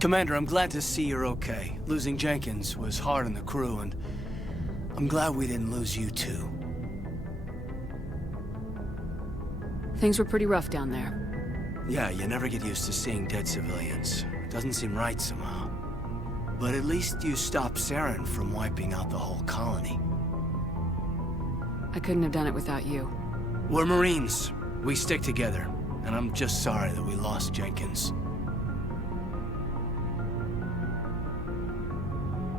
Commander, I'm glad to see you're okay. Losing Jenkins was hard on the crew, and I'm glad we didn't lose you too. Things were pretty rough down there. Yeah, you never get used to seeing dead civilians. Doesn't seem right somehow. But at least you stopped Saren from wiping out the whole colony. I couldn't have done it without you. We're Marines. We stick together. And I'm just sorry that we lost Jenkins.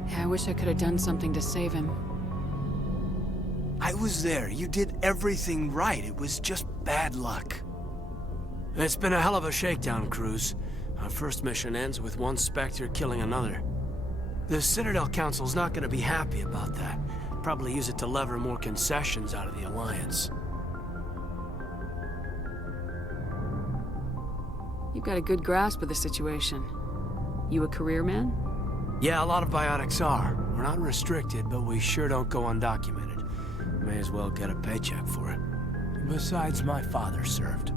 Yeah, I wish I could have done something to save him. I was there. You did everything right. It was just bad luck. It's been a hell of a shakedown, Cruz. Our first mission ends with one Spectre killing another. The Citadel Council's not gonna be happy about that. Probably use it to lever more concessions out of the Alliance. You've got a good grasp of the situation. You a career man? Yeah, a lot of biotics are. We're not restricted, but we sure don't go undocumented. May as well get a paycheck for it. Besides, my father served.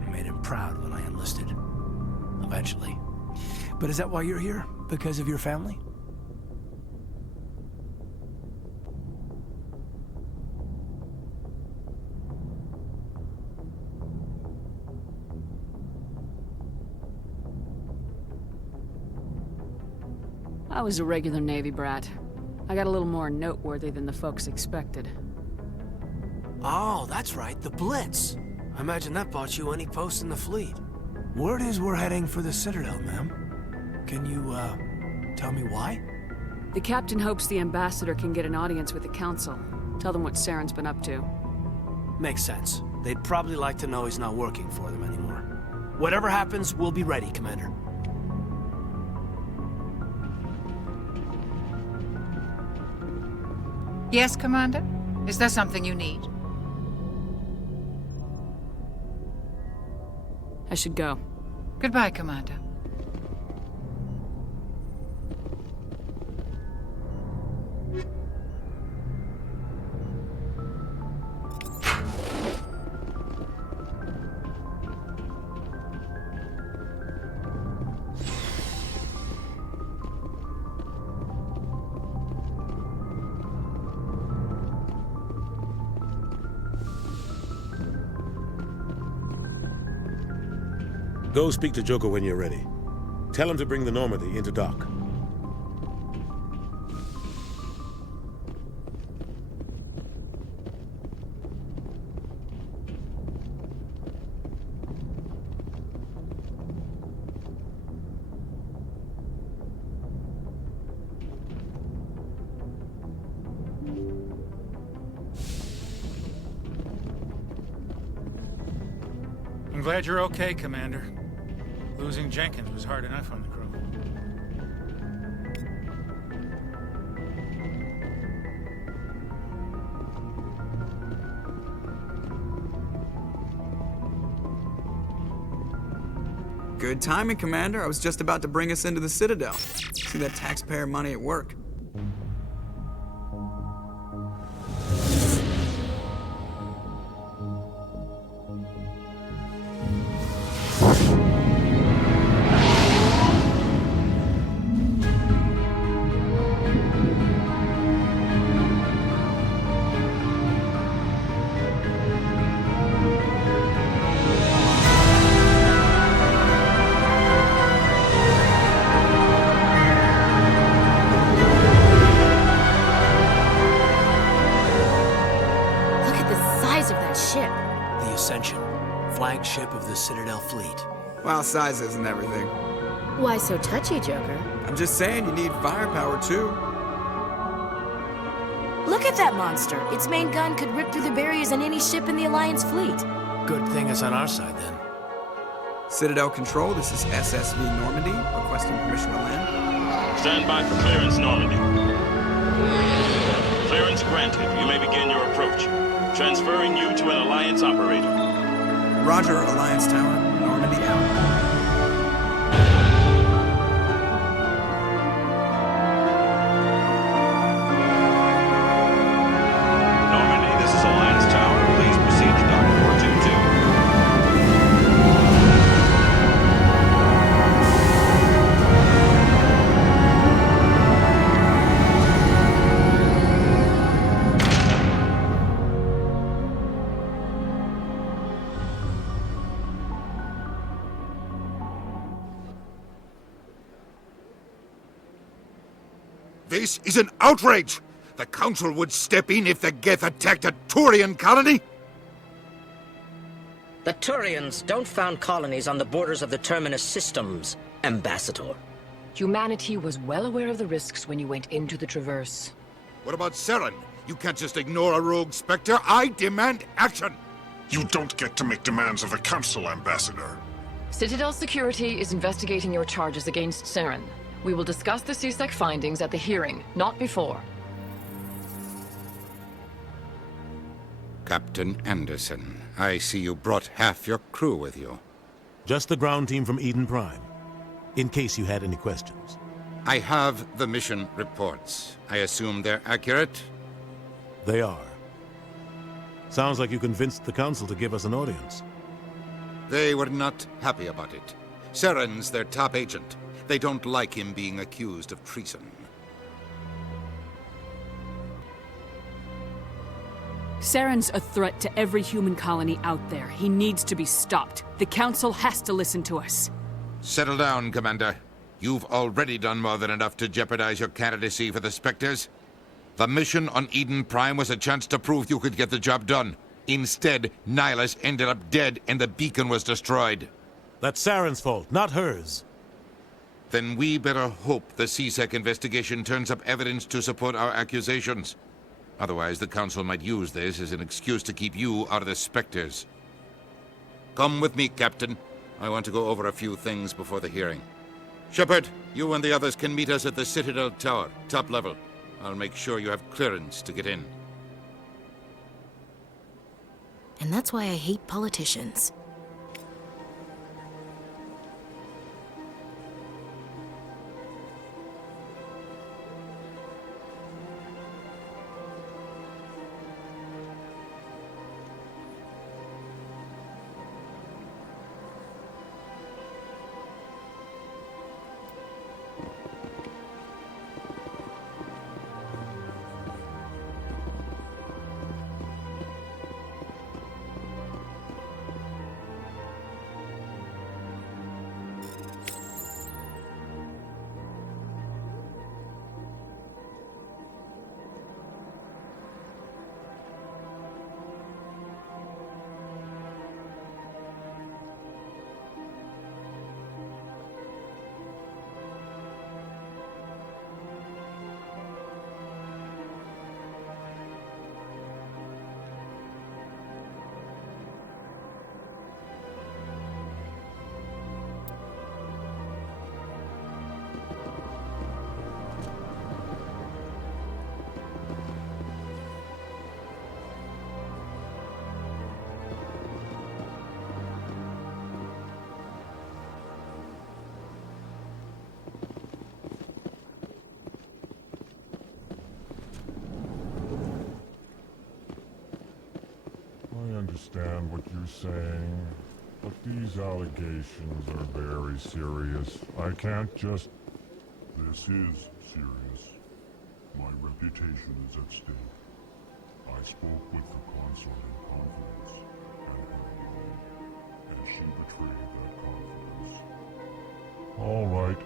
I made him proud when I enlisted. Eventually. But is that why you're here? Because of your family? I was a regular Navy brat. I got a little more noteworthy than the folks expected. Oh, that's right, the Blitz. I imagine that bought you any post in the fleet. Word is we're heading for the Citadel, ma'am. Can you, tell me why? The captain hopes the ambassador can get an audience with the council. Tell them what Saren's been up to. Makes sense. They'd probably like to know he's not working for them anymore. Whatever happens, we'll be ready, Commander. Yes, Commander? Is there something you need? I should go. Goodbye, Commander. Go speak to Joker when you're ready. Tell him to bring the Normandy into dock. I'm glad you're okay, Commander. Losing Jenkins was hard enough on the crew. Good timing, Commander. I was just about to bring us into the Citadel. See that taxpayer money at work. The Ascension, flagship of the Citadel fleet. Well, size isn't everything. Why so touchy, Joker? I'm just saying you need firepower, too. Look at that monster. Its main gun could rip through the barriers on any ship in the Alliance fleet. Good thing it's on our side, then. Citadel Control, this is SSV Normandy, requesting permission to land. Stand by for clearance, Normandy. Clearance granted. You may begin your approach. Transferring you to an Alliance operator. Roger, Alliance Tower, Normandy out. This is an outrage! The Council would step in if the Geth attacked a Turian colony? The Turians don't found colonies on the borders of the Terminus systems, Ambassador. Humanity was well aware of the risks when you went into the Traverse. What about Saren? You can't just ignore a rogue Spectre. I demand action! You don't get to make demands of the Council, Ambassador. Citadel Security is investigating your charges against Saren. We will discuss the CSEC findings at the hearing, not before. Captain Anderson, I see you brought half your crew with you. Just the ground team from Eden Prime, in case you had any questions. I have the mission reports. I assume they're accurate? They are. Sounds like you convinced the Council to give us an audience. They were not happy about it. Saren's their top agent. They don't like him being accused of treason. Saren's a threat to every human colony out there. He needs to be stopped. The Council has to listen to us. Settle down, Commander. You've already done more than enough to jeopardize your candidacy for the Spectres. The mission on Eden Prime was a chance to prove you could get the job done. Instead, Nihilus ended up dead and the beacon was destroyed. That's Saren's fault, not hers. Then we better hope the CSEC investigation turns up evidence to support our accusations. Otherwise, the Council might use this as an excuse to keep you out of the Spectres. Come with me, Captain. I want to go over a few things before the hearing. Shepard, you and the others can meet us at the Citadel Tower, top level. I'll make sure you have clearance to get in. And that's why I hate politicians. I understand what you're saying, but these allegations are very serious. I can't just... This is serious. My reputation is at stake. I spoke with the consort in confidence, and her alone, and she betrayed that confidence. All right.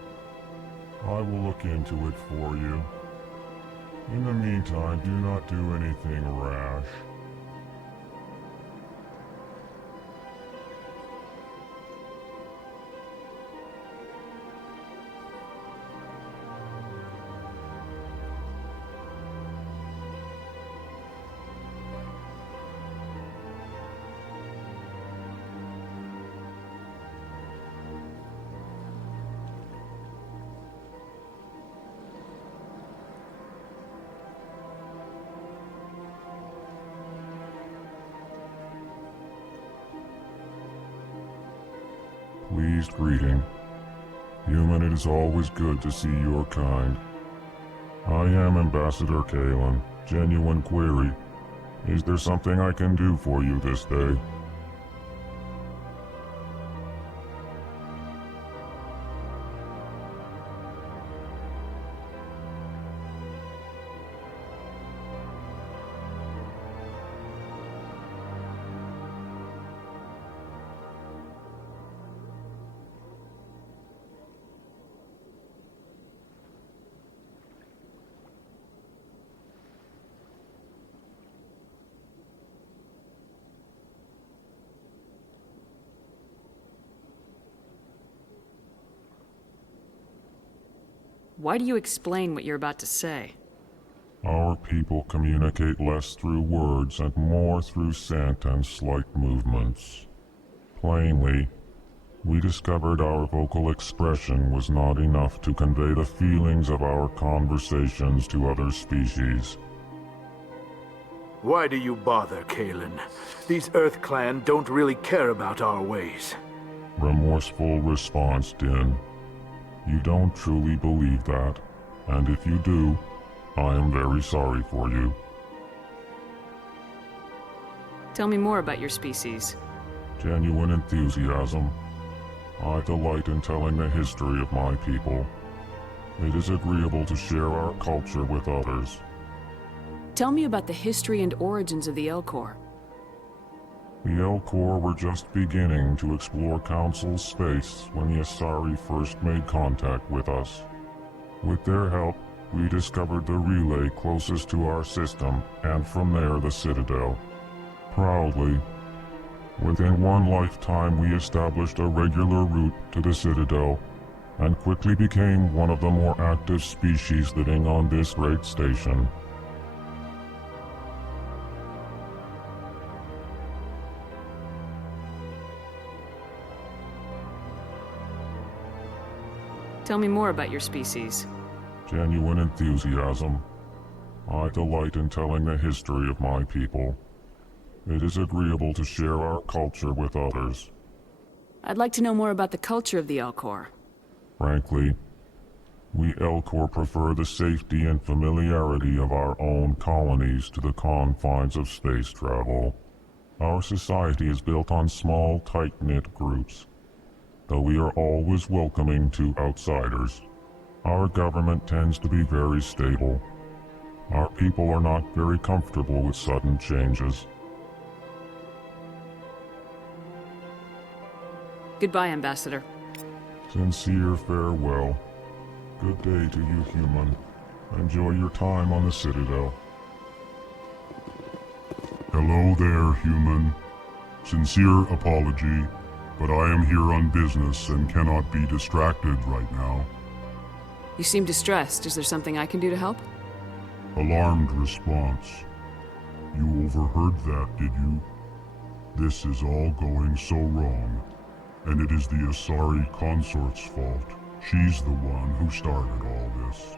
I will look into it for you. In the meantime, do not do anything rash. Pleased greeting. Human, it is always good to see your kind. I am Ambassador Kalen. Genuine query. Is there something I can do for you this day? Why do you explain what you're about to say? Our people communicate less through words and more through scent and slight movements. Plainly, we discovered our vocal expression was not enough to convey the feelings of our conversations to other species. Why do you bother, Kalen? These Earth Clan don't really care about our ways. Remorseful response, Din. You don't truly believe that, and if you do, I am very sorry for you. Tell me more about your species. Genuine enthusiasm. I delight in telling the history of my people. It is agreeable to share our culture with others. Tell me about the history and origins of the Elcor. The Elcor were just beginning to explore Council's space when the Asari first made contact with us. With their help, we discovered the relay closest to our system, and from there the Citadel. Proudly, within one lifetime we established a regular route to the Citadel, and quickly became one of the more active species living on this great station. Tell me more about your species. Genuine enthusiasm. I delight in telling the history of my people. It is agreeable to share our culture with others. I'd like to know more about the culture of the Elcor. Frankly, we Elcor prefer the safety and familiarity of our own colonies to the confines of space travel. Our society is built on small, tight-knit groups, though we are always welcoming to outsiders. Our government tends to be very stable. Our people are not very comfortable with sudden changes. Goodbye, Ambassador. Sincere farewell. Good day to you, human. Enjoy your time on the Citadel. Hello there, human. Sincere apology, but I am here on business and cannot be distracted right now. You seem distressed. Is there something I can do to help? Alarmed response. You overheard that, did you? This is all going so wrong, and it is the Asari consort's fault. She's the one who started all this.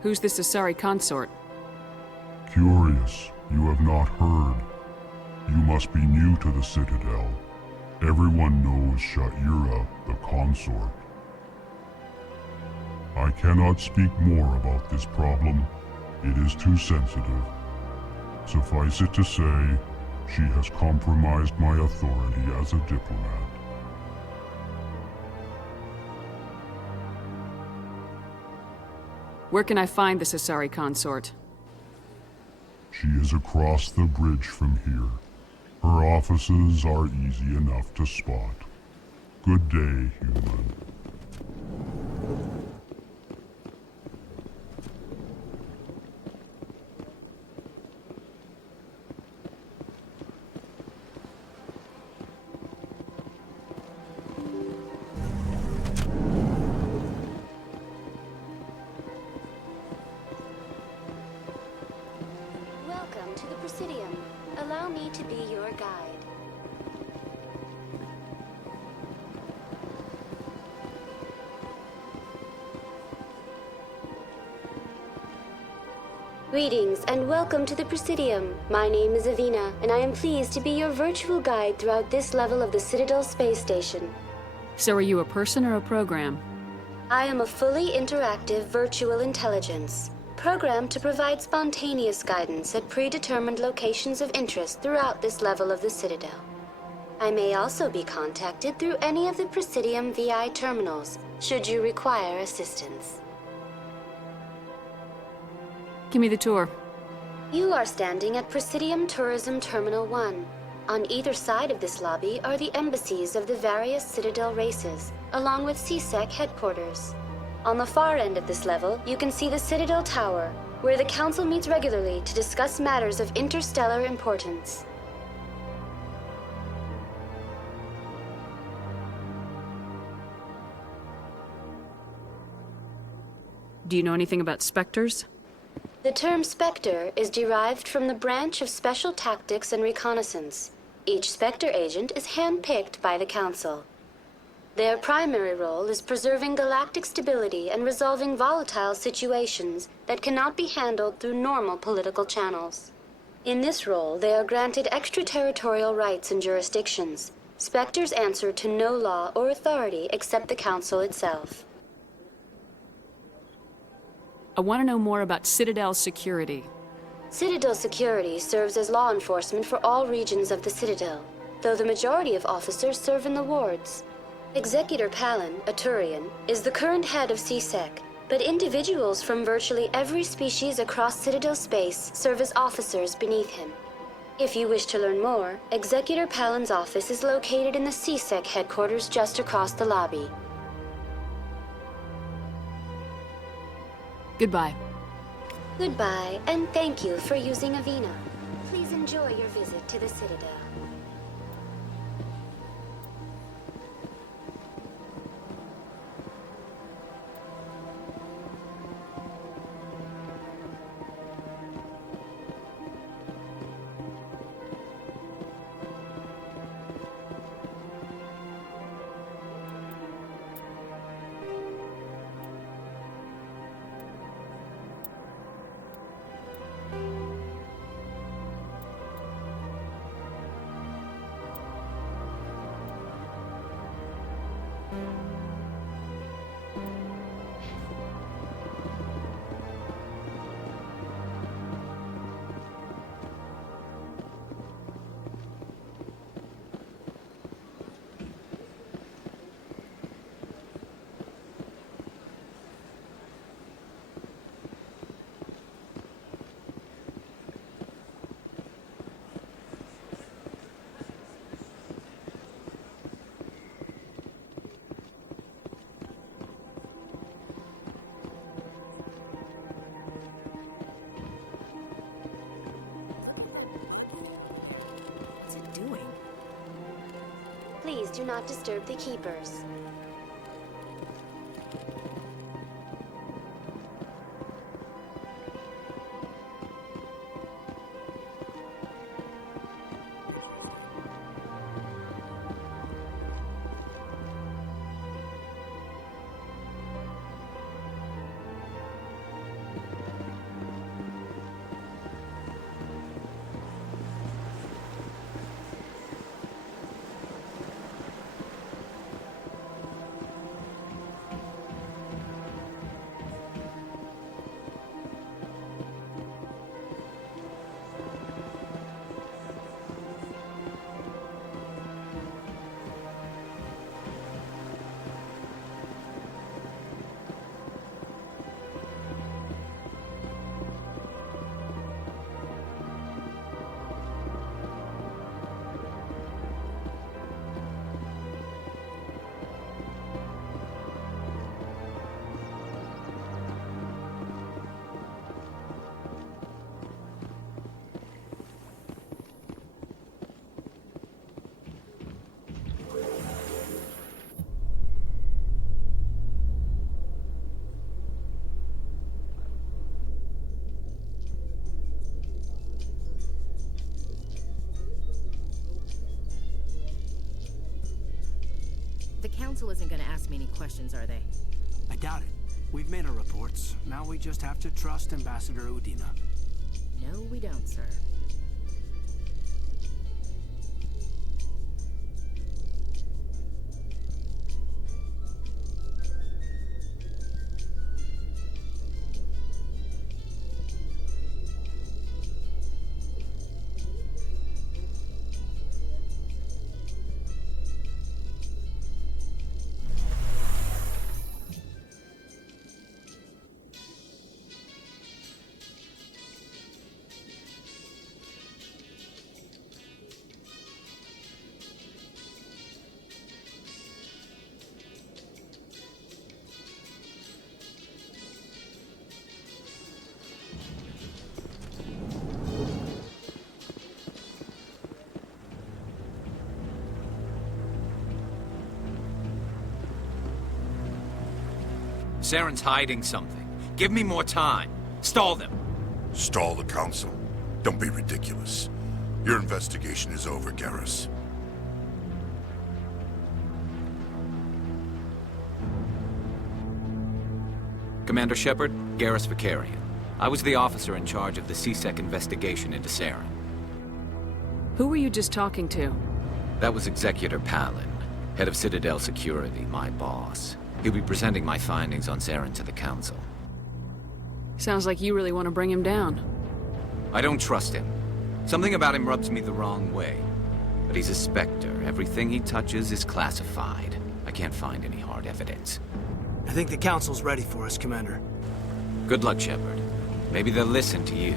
Who's this Asari consort? Curious, you have not heard. You must be new to the Citadel. Everyone knows Sha'ira, the consort. I cannot speak more about this problem. It is too sensitive. Suffice it to say, she has compromised my authority as a diplomat. Where can I find this Asari consort? She is across the bridge from here. Her offices are easy enough to spot. Good day, human. Welcome to the Presidium. Allow me to be your guide. Greetings and welcome to the Presidium. My name is Avina, and I am pleased to be your virtual guide throughout this level of the Citadel space station. So are you a person or a program? I am a fully interactive virtual intelligence, programmed to provide spontaneous guidance at predetermined locations of interest throughout this level of the Citadel. I may also be contacted through any of the Presidium VI terminals, should you require assistance. Give me the tour. You are standing at Presidium Tourism Terminal 1. On either side of this lobby are the embassies of the various Citadel races, along with CSEC headquarters. On the far end of this level, you can see the Citadel Tower, where the Council meets regularly to discuss matters of interstellar importance. Do you know anything about Spectres? The term Spectre is derived from the branch of Special Tactics and Reconnaissance. Each Spectre agent is handpicked by the Council. Their primary role is preserving galactic stability and resolving volatile situations that cannot be handled through normal political channels. In this role, they are granted extraterritorial rights and jurisdictions. Spectres answer to no law or authority except the Council itself. I want to know more about Citadel security. Citadel security serves as law enforcement for all regions of the Citadel, though the majority of officers serve in the wards. Executor Palin, a Turian, is the current head of CSEC, but individuals from virtually every species across Citadel space serve as officers beneath him. If you wish to learn more, Executor Palin's office is located in the CSEC headquarters just across the lobby. Goodbye. Goodbye, and thank you for using Avina. Please enjoy your visit to the Citadel. Please do not disturb the keepers. The Council isn't going to ask me any questions, are they? I doubt it. We've made our reports. Now we just have to trust Ambassador Udina. No, we don't, sir. Saren's hiding something. Give me more time. Stall them. Stall the Council? Don't be ridiculous. Your investigation is over, Garrus. Commander Shepard, Garrus Vakarian. I was the officer in charge of the C-Sec investigation into Saren. Who were you just talking to? That was Executor Palin, head of Citadel Security, my boss. He'll be presenting my findings on Saren to the Council. Sounds like you really want to bring him down. I don't trust him. Something about him rubs me the wrong way. But he's a Spectre. Everything he touches is classified. I can't find any hard evidence. I think the Council's ready for us, Commander. Good luck, Shepard. Maybe they'll listen to you.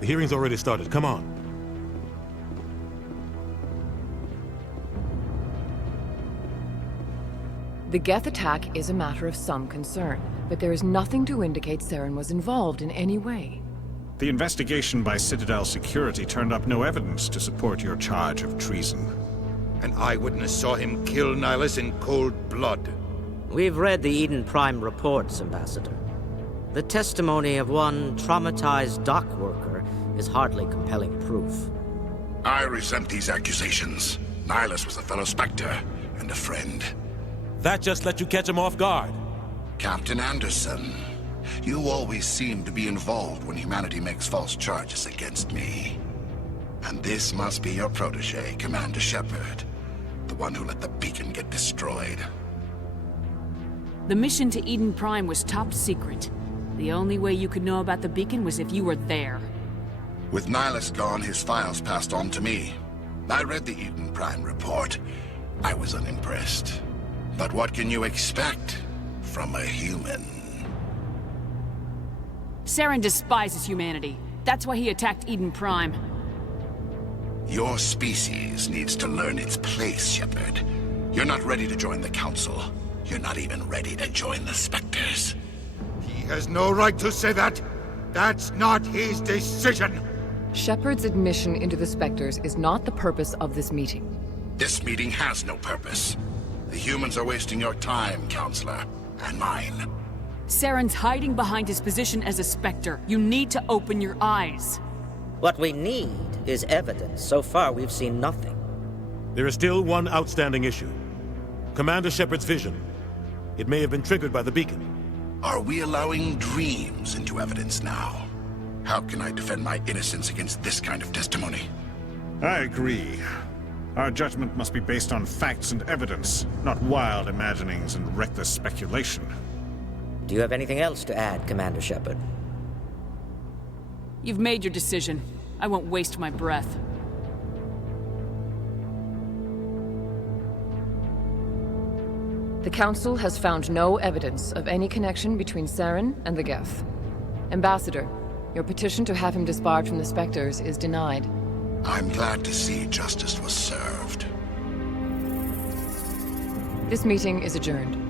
The hearing's already started. Come on. The Geth attack is a matter of some concern, but there is nothing to indicate Saren was involved in any way. The investigation by Citadel Security turned up no evidence to support your charge of treason. An eyewitness saw him kill Nihilus in cold blood. We've read the Eden Prime reports, Ambassador. The testimony of one traumatized dock worker is hardly compelling proof. I resent these accusations. Nihilus was a fellow Spectre and a friend. That just let you catch him off guard. Captain Anderson, you always seem to be involved when humanity makes false charges against me. And this must be your protege, Commander Shepard. The one who let the beacon get destroyed. The mission to Eden Prime was top secret. The only way you could know about the beacon was if you were there. With Nihilus gone, his files passed on to me. I read the Eden Prime report. I was unimpressed. But what can you expect from a human? Saren despises humanity. That's why he attacked Eden Prime. Your species needs to learn its place, Shepard. You're not ready to join the Council. You're not even ready to join the Spectres. He has no right to say that. That's not his decision. Shepard's admission into the Spectres is not the purpose of this meeting. This meeting has no purpose. The humans are wasting your time, Counselor, and mine. Saren's hiding behind his position as a Spectre. You need to open your eyes. What we need is evidence. So far, we've seen nothing. There is still one outstanding issue. Commander Shepard's vision. It may have been triggered by the beacon. Are we allowing dreams into evidence now? How can I defend my innocence against this kind of testimony? I agree. Our judgment must be based on facts and evidence, not wild imaginings and reckless speculation. Do you have anything else to add, Commander Shepard? You've made your decision. I won't waste my breath. The Council has found no evidence of any connection between Saren and the Geth. Ambassador, your petition to have him disbarred from the Spectres is denied. I'm glad to see justice was served. This meeting is adjourned.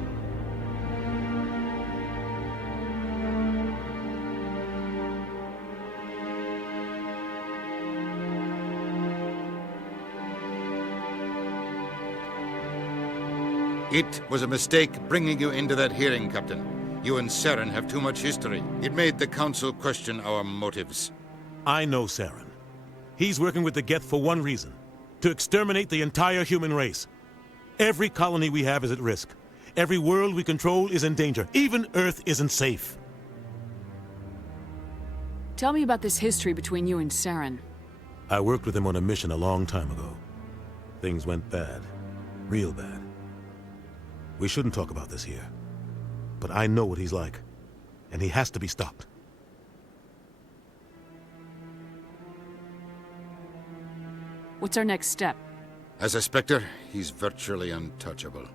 It was a mistake bringing you into that hearing, Captain. You and Saren have too much history. It made the Council question our motives. I know Saren. He's working with the Geth for one reason. To exterminate the entire human race. Every colony we have is at risk. Every world we control is in danger. Even Earth isn't safe. Tell me about this history between you and Saren. I worked with him on a mission a long time ago. Things went bad. Real bad. We shouldn't talk about this here. But I know what he's like. And he has to be stopped. What's our next step? As a Spectre, he's virtually untouchable.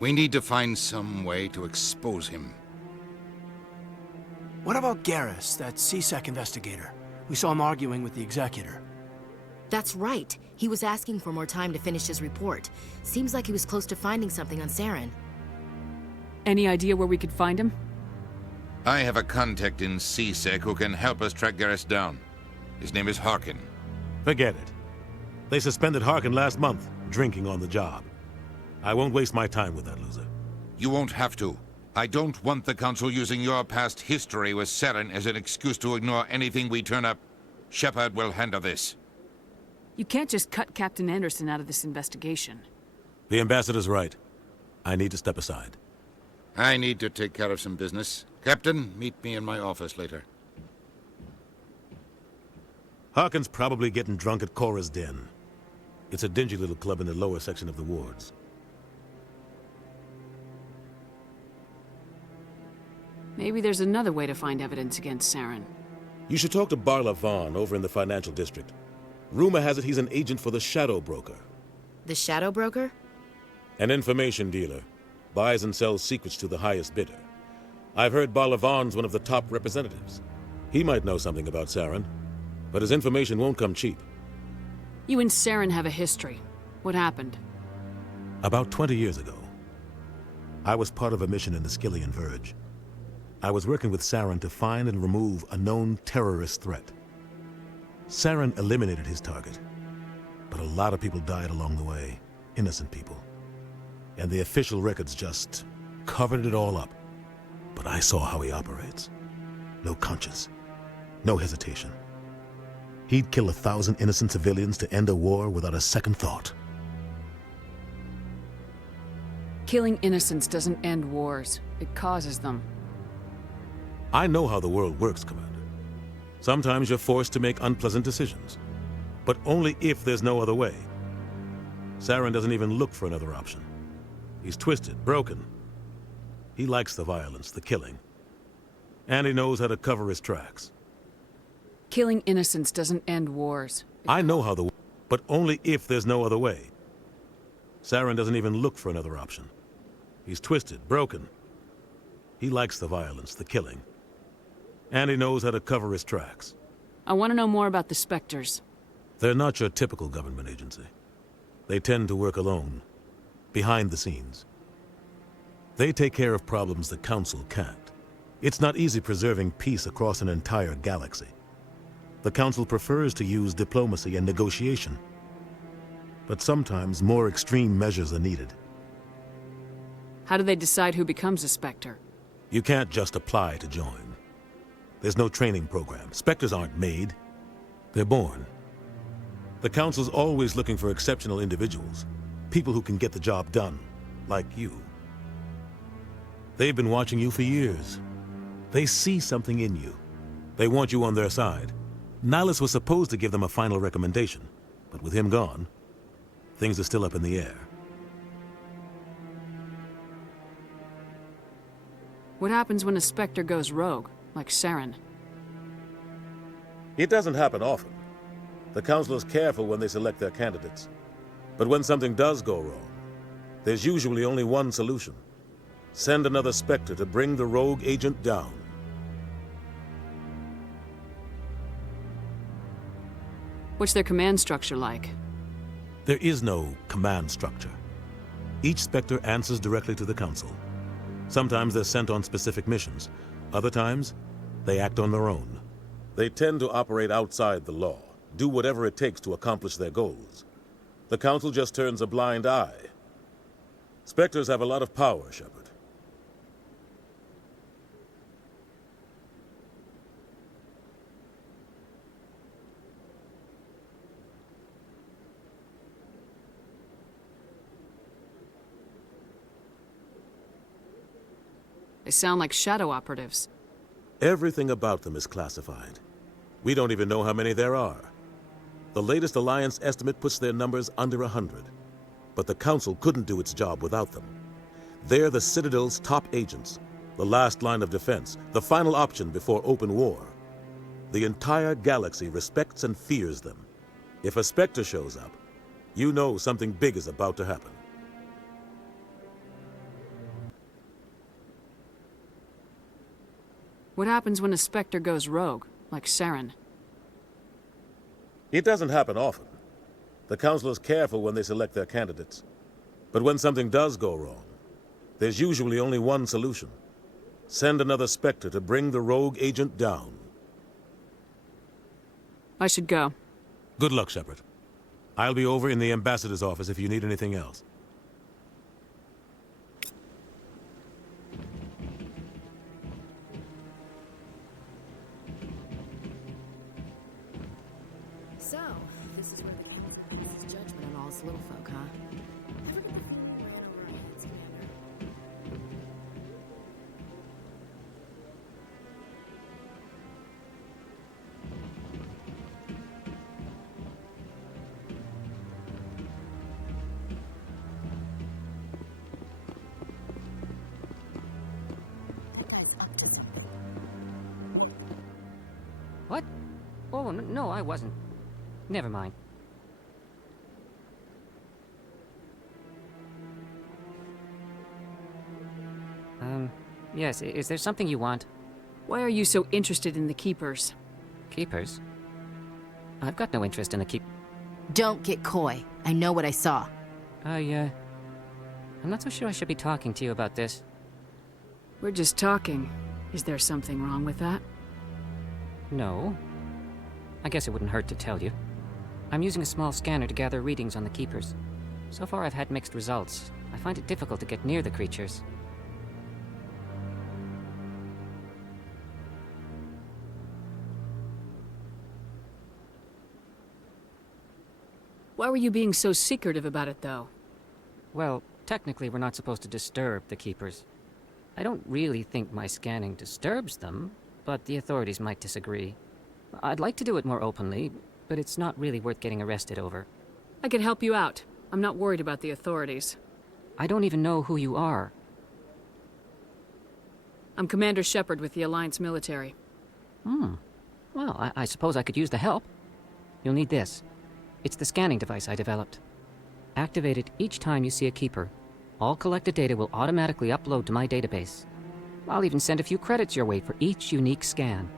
We need to find some way to expose him. What about Garrus, that CSEC investigator? We saw him arguing with the Executor. That's right. He was asking for more time to finish his report. Seems like he was close to finding something on Saren. Any idea where we could find him? I have a contact in CSEC who can help us track Garrus down. His name is Harkin. Forget it. They suspended Harkin last month, drinking on the job. I won't waste my time with that loser. You won't have to. I don't want the Council using your past history with Saren as an excuse to ignore anything we turn up. Shepard will handle this. You can't just cut Captain Anderson out of this investigation. The Ambassador's right. I need to step aside. I need to take care of some business. Captain, meet me in my office later. Harkin's probably getting drunk at Cora's Den. It's a dingy little club in the lower section of the wards. Maybe there's another way to find evidence against Saren. You should talk to Barla Vaughn over in the financial district. Rumor has it he's an agent for the Shadow Broker. The Shadow Broker? An information dealer. Buys and sells secrets to the highest bidder. I've heard Barla Vaughn's one of the top representatives. He might know something about Saren, but his information won't come cheap. You and Saren have a history. What happened? About 20 years ago, I was part of a mission in the Skillian Verge. I was working with Saren to find and remove a known terrorist threat. Saren eliminated his target, but a lot of people died along the way, innocent people. And the official records just covered it all up. But I saw how he operates. No conscience, no hesitation. He'd kill 1,000 innocent civilians to end a war without a second thought. Killing innocents doesn't end wars. It causes them. I know how the world works, Commander. Sometimes you're forced to make unpleasant decisions, but only if there's no other way. Saren doesn't even look for another option. He's twisted, broken. He likes the violence, the killing. And he knows how to cover his tracks. Killing innocents doesn't end wars. I know how but only if there's no other way. Saren doesn't even look for another option. He's twisted, broken. He likes the violence, the killing. And he knows how to cover his tracks. I want to know more about the Spectres. They're not your typical government agency. They tend to work alone, behind the scenes. They take care of problems the Council can't. It's not easy preserving peace across an entire galaxy. The Council prefers to use diplomacy and negotiation. But sometimes more extreme measures are needed. How do they decide who becomes a Spectre? You can't just apply to join. There's no training program. Spectres aren't made. They're born. The Council's always looking for exceptional individuals. People who can get the job done, like you. They've been watching you for years. They see something in you. They want you on their side. Nihilus was supposed to give them a final recommendation, but with him gone, things are still up in the air. What happens when a Spectre goes rogue, like Saren? It doesn't happen often. The Council is careful when they select their candidates. But when something does go wrong, there's usually only one solution. Send another Spectre to bring the rogue agent down. What's their command structure like? There is no command structure. Each Spectre answers directly to the Council. Sometimes they're sent on specific missions. Other times, they act on their own. They tend to operate outside the law, do whatever it takes to accomplish their goals. The Council just turns a blind eye. Spectres have a lot of power, Shepard. They sound like shadow operatives. Everything about them is classified. We don't even know how many there are. The latest Alliance estimate puts their numbers under 100. But the Council couldn't do its job without them. They're the Citadel's top agents, the last line of defense, the final option before open war. The entire galaxy respects and fears them. If a Spectre shows up, you know something big is about to happen. What happens when a Spectre goes rogue, like Saren? It doesn't happen often. The Council is careful when they select their candidates. But when something does go wrong, there's usually only one solution. Send another Spectre to bring the rogue agent down. I should go. Good luck, Shepard. I'll be over in the Ambassador's office if you need anything else. So, this is where the king passes judgment on all us little folk, huh? Ever get the feeling we're in over our heads, Commander? That guy's up to something. What? Oh, no, I wasn't. Never mind. Yes, is there something you want? Why are you so interested in the Keepers? Keepers? I've got no interest in the Don't get coy. I know what I saw. I'm not so sure I should be talking to you about this. We're just talking. Is there something wrong with that? No. I guess it wouldn't hurt to tell you. I'm using a small scanner to gather readings on the Keepers. So far I've had mixed results. I find it difficult to get near the creatures. Why were you being so secretive about it, though? Well, technically we're not supposed to disturb the Keepers. I don't really think my scanning disturbs them, but the authorities might disagree. I'd like to do it more openly, but it's not really worth getting arrested over. I could help you out. I'm not worried about the authorities. I don't even know who you are. I'm Commander Shepard with the Alliance military. Well, I suppose I could use the help. You'll need this. It's the scanning device I developed. Activate it each time you see a Keeper. All collected data will automatically upload to my database. I'll even send a few credits your way for each unique scan.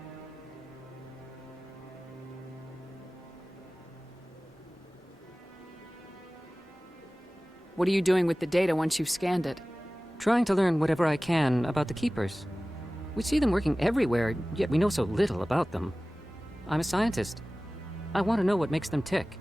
What are you doing with the data once you've scanned it? Trying to learn whatever I can about the Keepers. We see them working everywhere, yet we know so little about them. I'm a scientist. I want to know what makes them tick.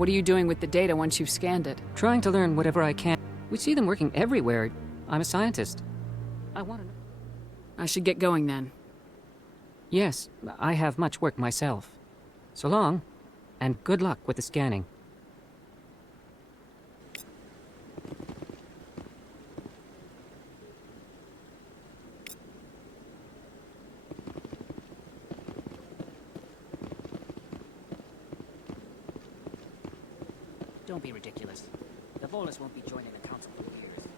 What are you doing with the data once you've scanned it? Trying to learn whatever I can. We see them working everywhere. I'm a scientist. I want to know. I should get going then. Yes, I have much work myself. So long, and good luck with the scanning. Don't be ridiculous. The Volus won't be joining the Council for years.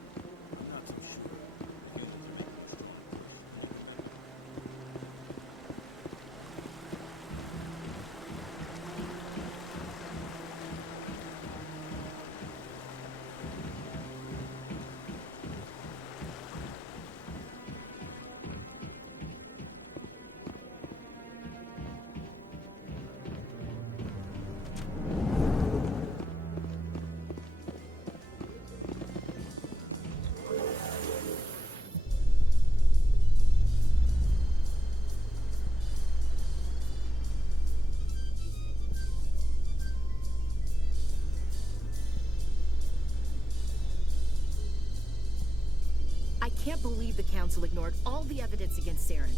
I can't believe the Council ignored all the evidence against Saren.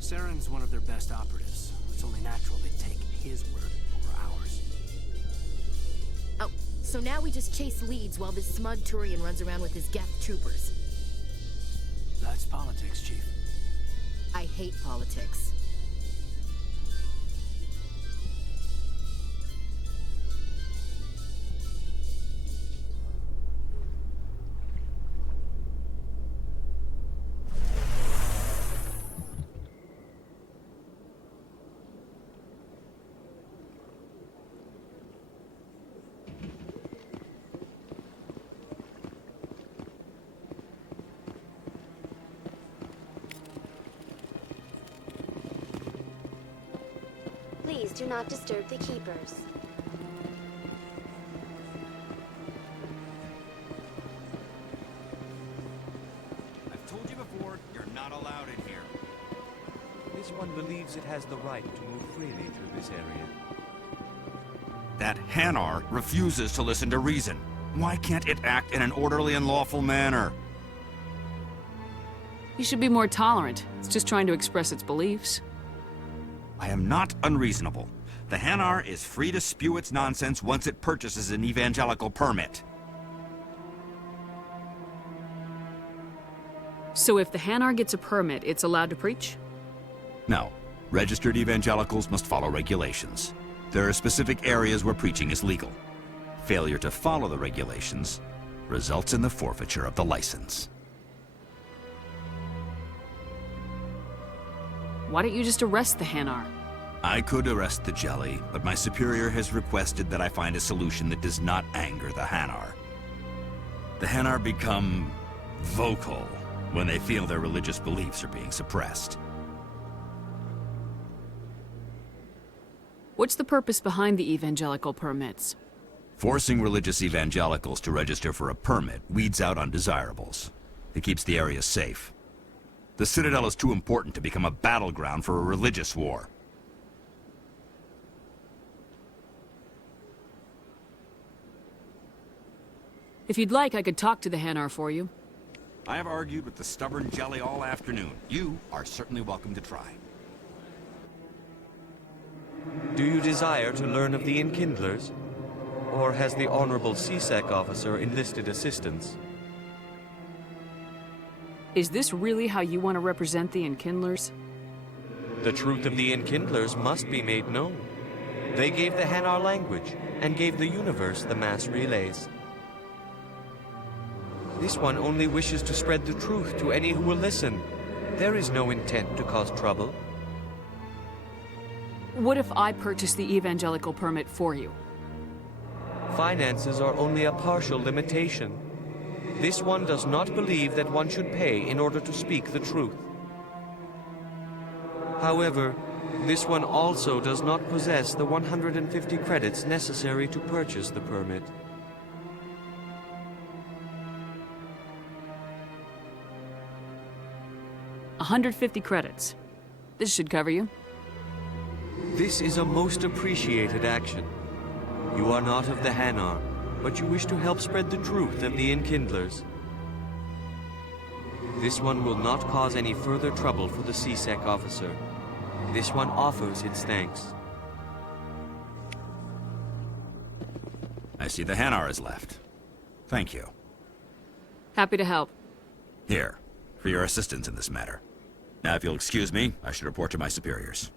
Saren's one of their best operatives. It's only natural they take his word over ours. Oh, so now we just chase leads while this smug Turian runs around with his Geth troopers. That's politics, Chief. I hate politics. Please do not disturb the keepers. I've told you before, you're not allowed in here. This one believes it has the right to move freely through this area. That Hanar refuses to listen to reason. Why can't it act in an orderly and lawful manner? You should be more tolerant. It's just trying to express its beliefs. I am not unreasonable. The Hanar is free to spew its nonsense once it purchases an evangelical permit. So if the Hanar gets a permit, it's allowed to preach? No. Registered evangelicals must follow regulations. There are specific areas where preaching is legal. Failure to follow the regulations results in the forfeiture of the license. Why don't you just arrest the Hanar? I could arrest the Jelly, but my superior has requested that I find a solution that does not anger the Hanar. The Hanar become vocal when they feel their religious beliefs are being suppressed. What's the purpose behind the evangelical permits? Forcing religious evangelicals to register for a permit weeds out undesirables. It keeps the area safe. The Citadel is too important to become a battleground for a religious war. If you'd like, I could talk to the Hanar for you. I have argued with the stubborn Jelly all afternoon. You are certainly welcome to try. Do you desire to learn of the Enkindlers? Or has the Honorable CSEC officer enlisted assistance? Is this really how you want to represent the Enkindlers? The truth of the Enkindlers must be made known. They gave the Hanar language, and gave the universe the mass relays. This one only wishes to spread the truth to any who will listen. There is no intent to cause trouble. What if I purchase the evangelical permit for you? Finances are only a partial limitation. This one does not believe that one should pay in order to speak the truth. However, this one also does not possess the 150 credits necessary to purchase the permit. $150 credits. This should cover you. This is a most appreciated action. You are not of the Hanar, but you wish to help spread the truth of the Enkindlers. This one will not cause any further trouble for the C-Sec officer. This one offers its thanks. I see the Hanar is left. Thank you. Happy to help. Here, for your assistance in this matter. Now, if you'll excuse me, I should report to my superiors.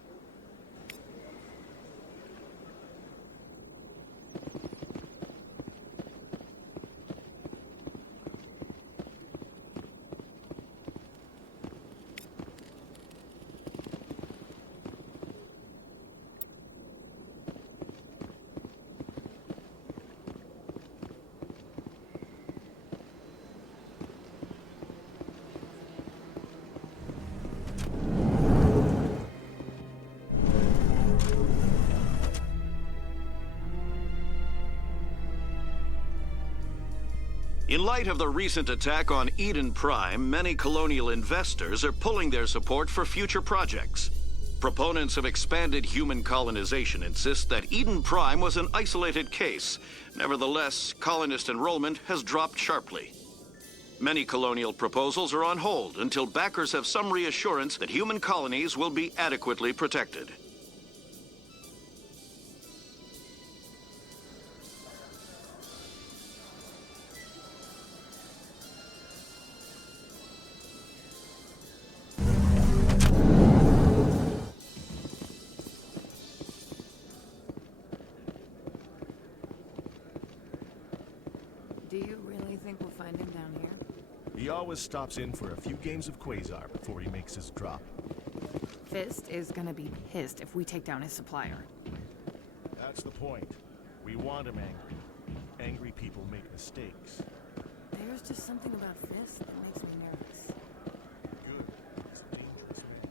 In light of the recent attack on Eden Prime, many colonial investors are pulling their support for future projects. Proponents of expanded human colonization insist that Eden Prime was an isolated case. Nevertheless, colonist enrollment has dropped sharply. Many colonial proposals are on hold until backers have some reassurance that human colonies will be adequately protected. Do you really think we'll find him down here? He always stops in for a few games of Quasar before he makes his drop. Fist is gonna be pissed if we take down his supplier. That's the point. We want him angry. Angry people make mistakes. There's just something about Fist that makes me nervous. Good. He's a dangerous man.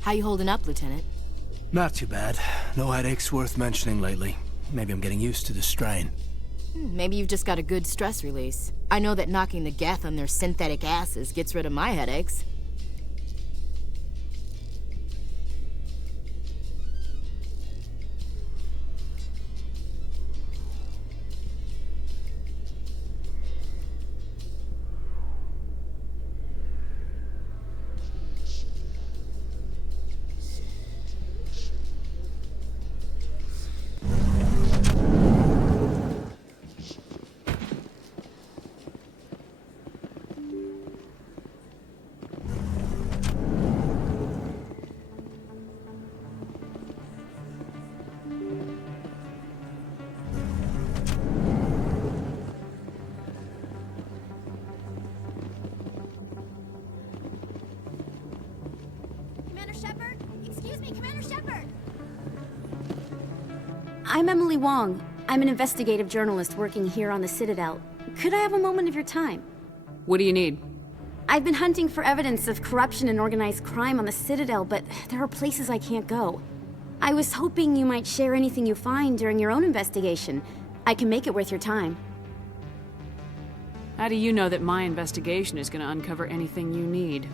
How you holding up, Lieutenant? Not too bad. No headaches worth mentioning lately. Maybe I'm getting used to the strain. Maybe you've just got a good stress release. I know that knocking the Geth on their synthetic asses gets rid of my headaches. Excuse me, Commander Shepard! I'm Emily Wong. I'm an investigative journalist working here on the Citadel. Could I have a moment of your time? What do you need? I've been hunting for evidence of corruption and organized crime on the Citadel, but there are places I can't go. I was hoping you might share anything you find during your own investigation. I can make it worth your time. How do you know that my investigation is going to uncover anything you need?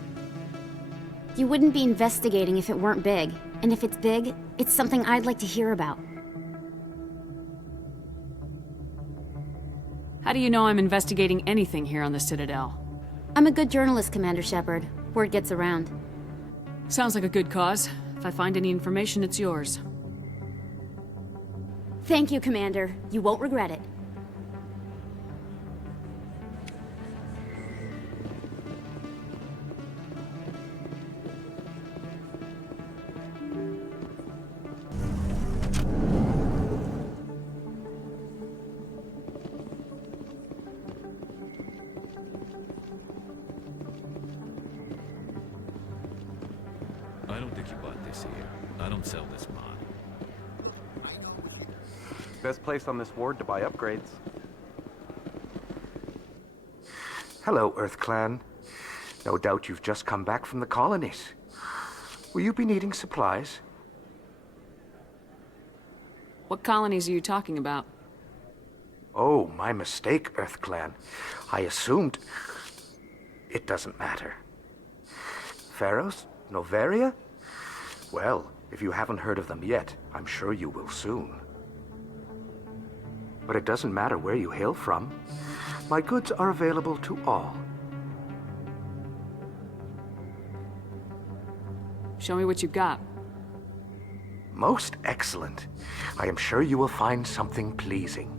You wouldn't be investigating if it weren't big. And if it's big, it's something I'd like to hear about. How do you know I'm investigating anything here on the Citadel? I'm a good journalist, Commander Shepard. Word gets around. Sounds like a good cause. If I find any information, it's yours. Thank you, Commander. You won't regret it. I don't think you bought this here. I don't sell this mod. Best place on this ward to buy upgrades. Hello, Earth Clan. No doubt you've just come back from the colonies. Will you be needing supplies? What colonies are you talking about? Oh, my mistake, Earth Clan. I assumed... It doesn't matter. Pharaohs? Noveria? Well, if you haven't heard of them yet, I'm sure you will soon. But it doesn't matter where you hail from. My goods are available to all. Show me what you've got. Most excellent. I am sure you will find something pleasing.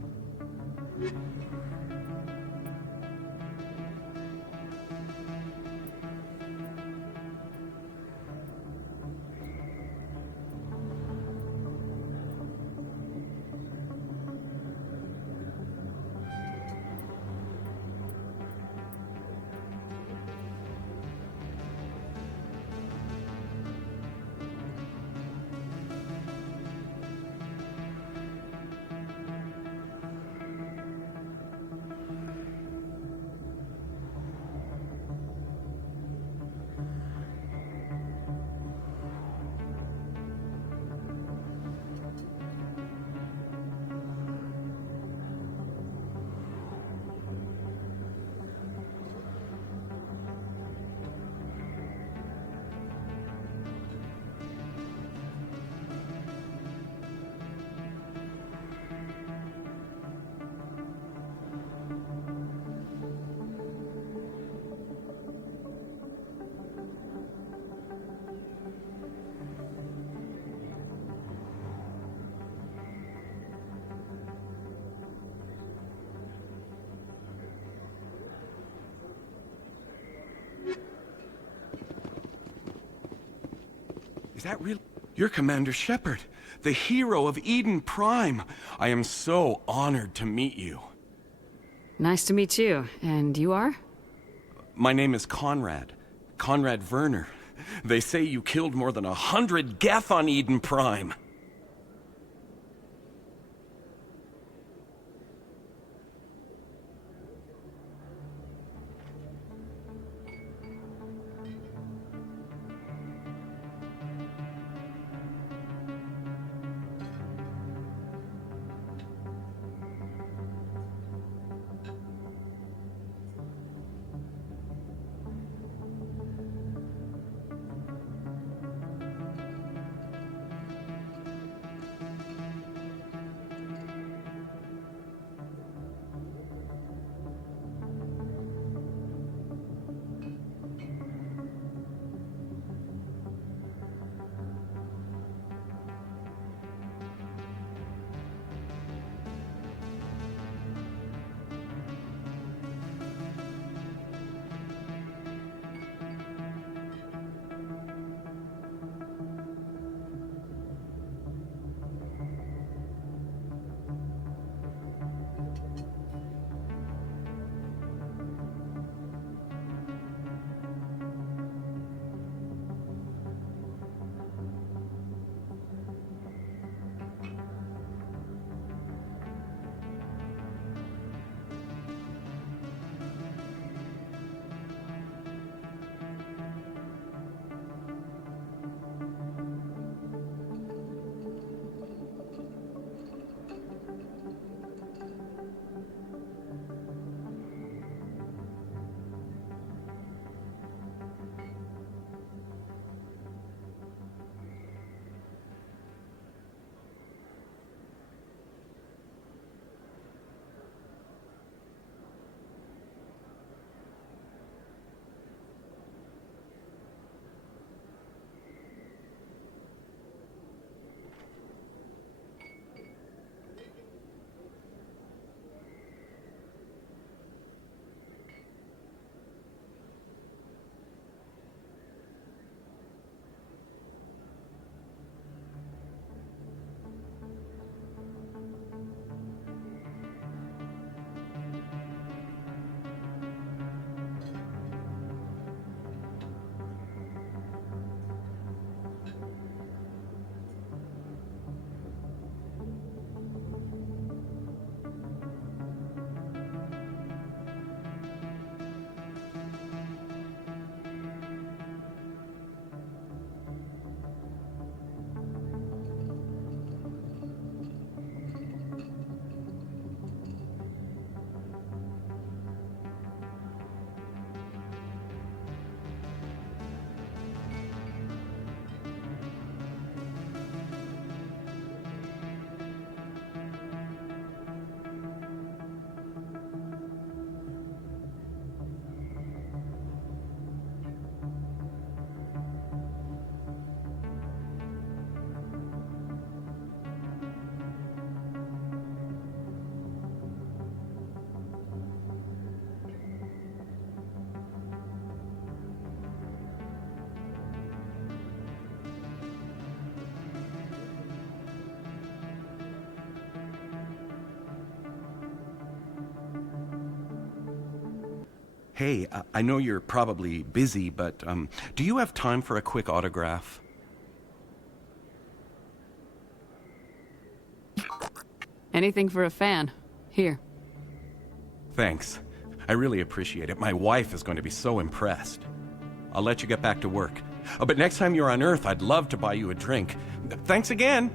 Is that real? You're Commander Shepard, the hero of Eden Prime. I am so honored to meet you. Nice to meet you. And you are? My name is Conrad. Conrad Werner. They say you killed more than 100 Geth on Eden Prime. Hey, I know you're probably busy, but do you have time for a quick autograph? Anything for a fan. Here. Thanks. I really appreciate it. My wife is going to be so impressed. I'll let you get back to work. Oh, but next time you're on Earth, I'd love to buy you a drink. Thanks again!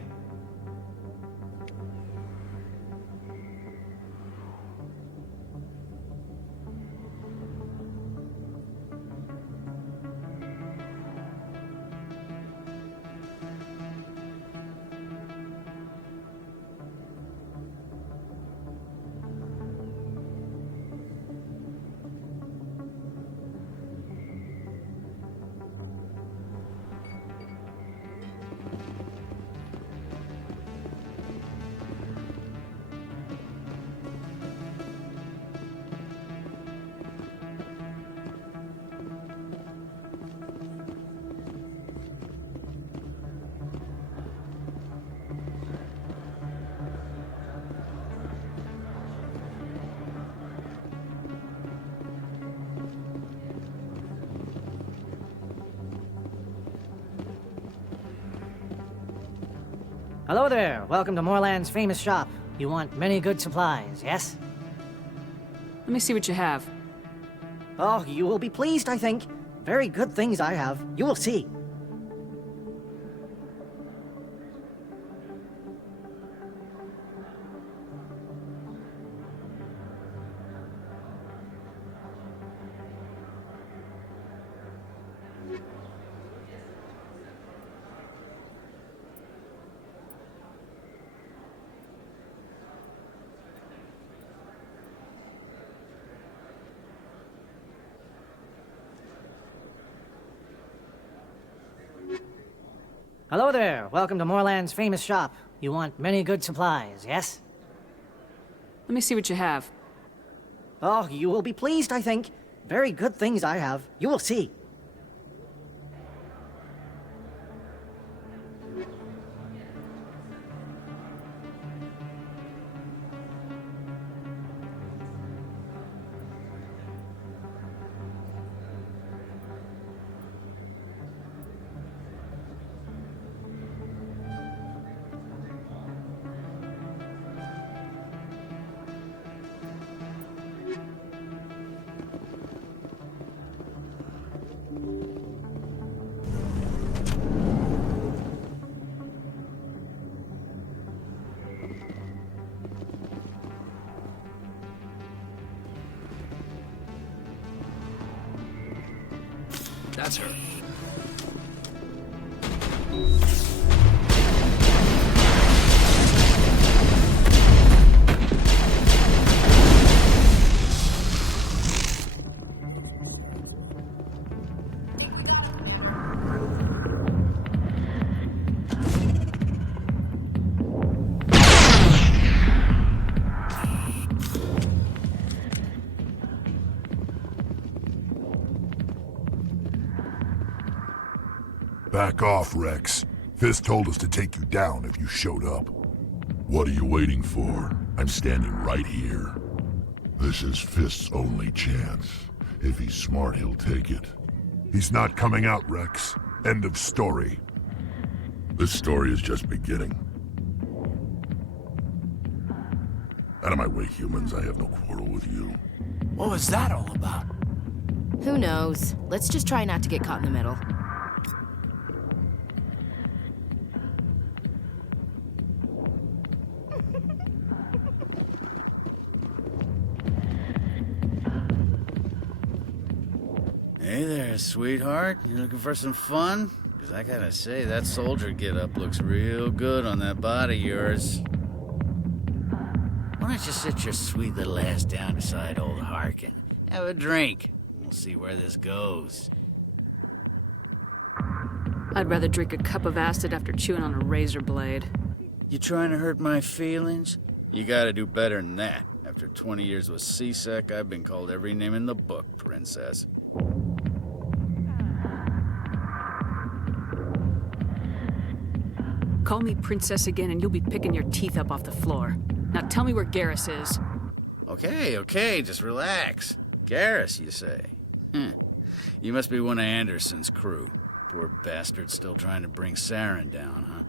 Hello there. Welcome to Moorland's famous shop. You want many good supplies, yes? Let me see what you have. Oh, you will be pleased, I think. Very good things I have. You will see. Hello there. Welcome to Moorland's famous shop. You want many good supplies, yes? Let me see what you have. Oh, you will be pleased, I think. Very good things I have. You will see. That's her. Back off, Rex. Fisk told us to take you down if you showed up. What are you waiting for? I'm standing right here. This is Fisk's only chance. If he's smart, he'll take it. He's not coming out, Rex. End of story. This story is just beginning. Out of my way, humans. I have no quarrel with you. What was that all about? Who knows? Let's just try not to get caught in the middle. Hey there, sweetheart. You looking for some fun? Because I gotta say, that soldier get-up looks real good on that body of yours. Why don't you sit your sweet little ass down beside old Harkin? Have a drink. We'll see where this goes. I'd rather drink a cup of acid after chewing on a razor blade. You trying to hurt my feelings? You gotta do better than that. After 20 years with C-Sec, I've been called every name in the book, princess. Call me princess again and you'll be picking your teeth up off the floor. Now tell me where Garrus is. Okay, just relax. Garrus, you say? You must be one of Anderson's crew. Poor bastard still trying to bring Saren down, huh?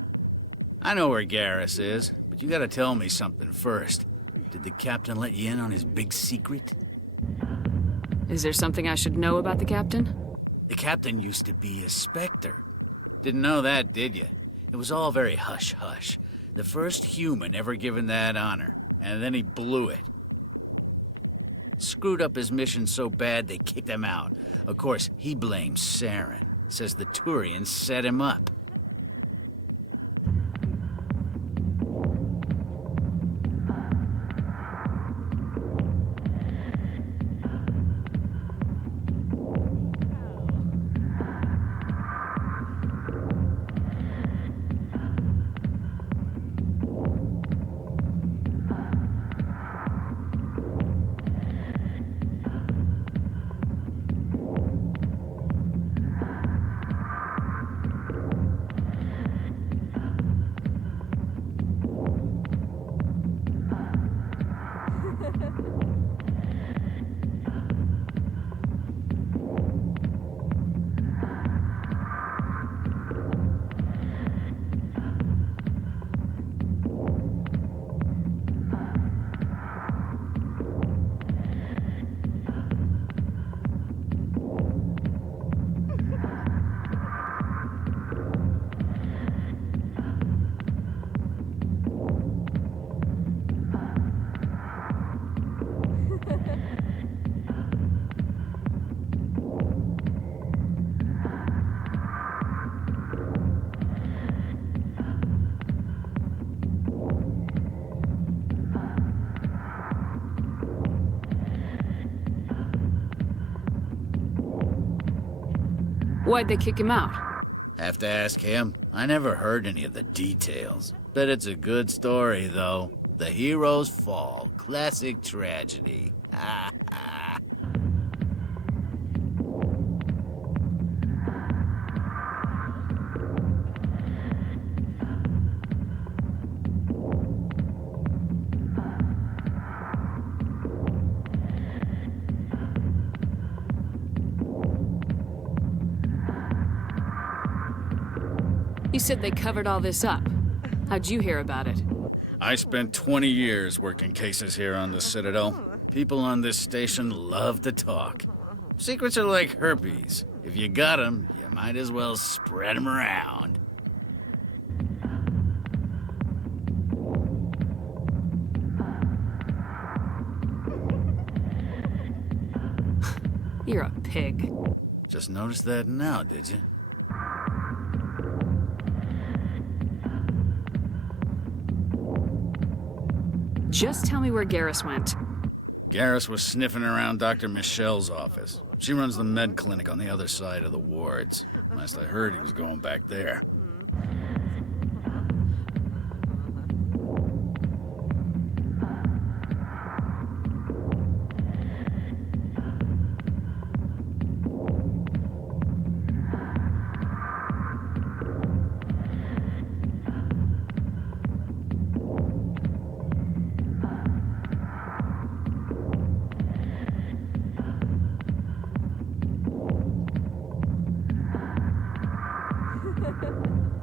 I know where Garrus is, but you gotta tell me something first. Did the captain let you in on his big secret? Is there something I should know about the captain? The captain used to be a Spectre. Didn't know that, did you? It was all very hush-hush. The first human ever given that honor, and then he blew it. Screwed up his mission so bad they kicked him out. Of course, he blames Saren. Says the Turians set him up. Why'd they kick him out? Have to ask him. I never heard any of the details. Bet it's a good story, though. The hero's fall. Classic tragedy. You said they covered all this up. How'd you hear about it? I spent 20 years working cases here on the Citadel. People on this station love to talk. Secrets are like herpes. If you got 'em, you might as well spread 'em around. You're a pig. Just noticed that now, did you? Just tell me where Garrus went. Garrus was sniffing around Dr. Michelle's office. She runs the med clinic on the other side of the wards. Last I heard, he was going back there.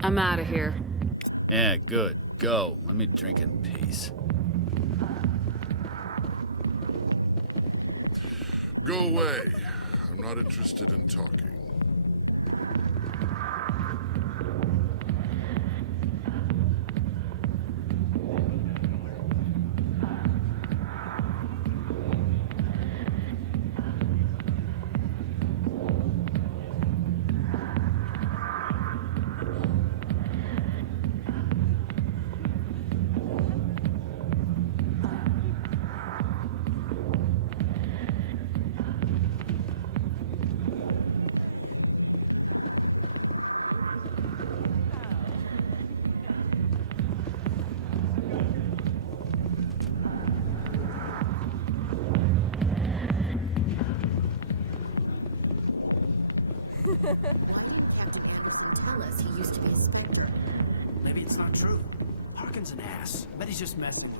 I'm out of here. Yeah, good. Go. Let me drink in peace. Go away. I'm not interested in talking. Why didn't Captain Anderson tell us he used to be a Spectre? Maybe it's not true. Harkin's an ass. Bet he's just messing.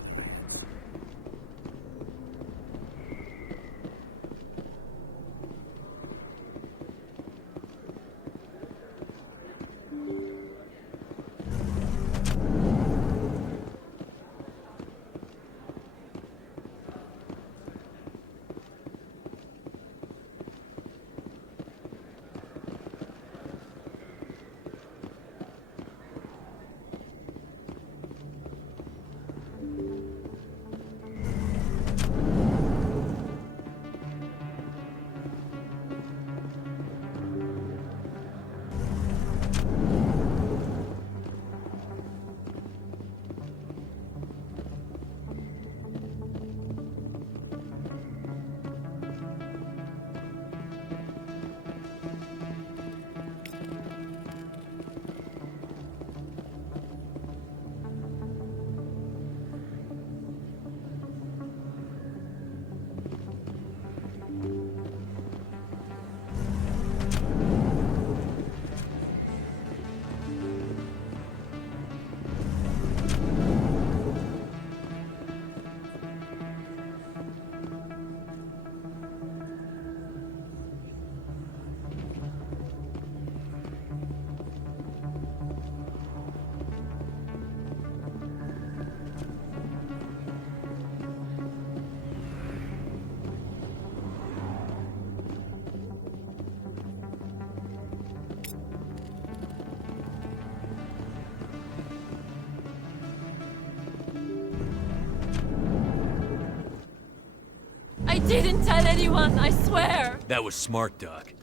didn't tell anyone, I swear! That was smart, Doc.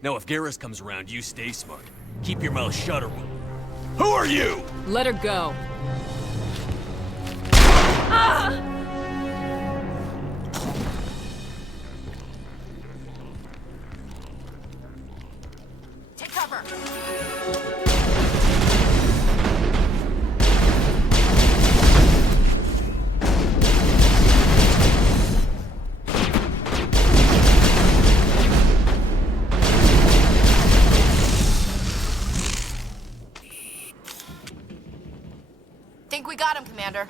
Now if Garrus comes around, you stay smart. Keep your mouth shut or we'll... Who are you? Let her go. Ah! Take cover! Think we got him, Commander.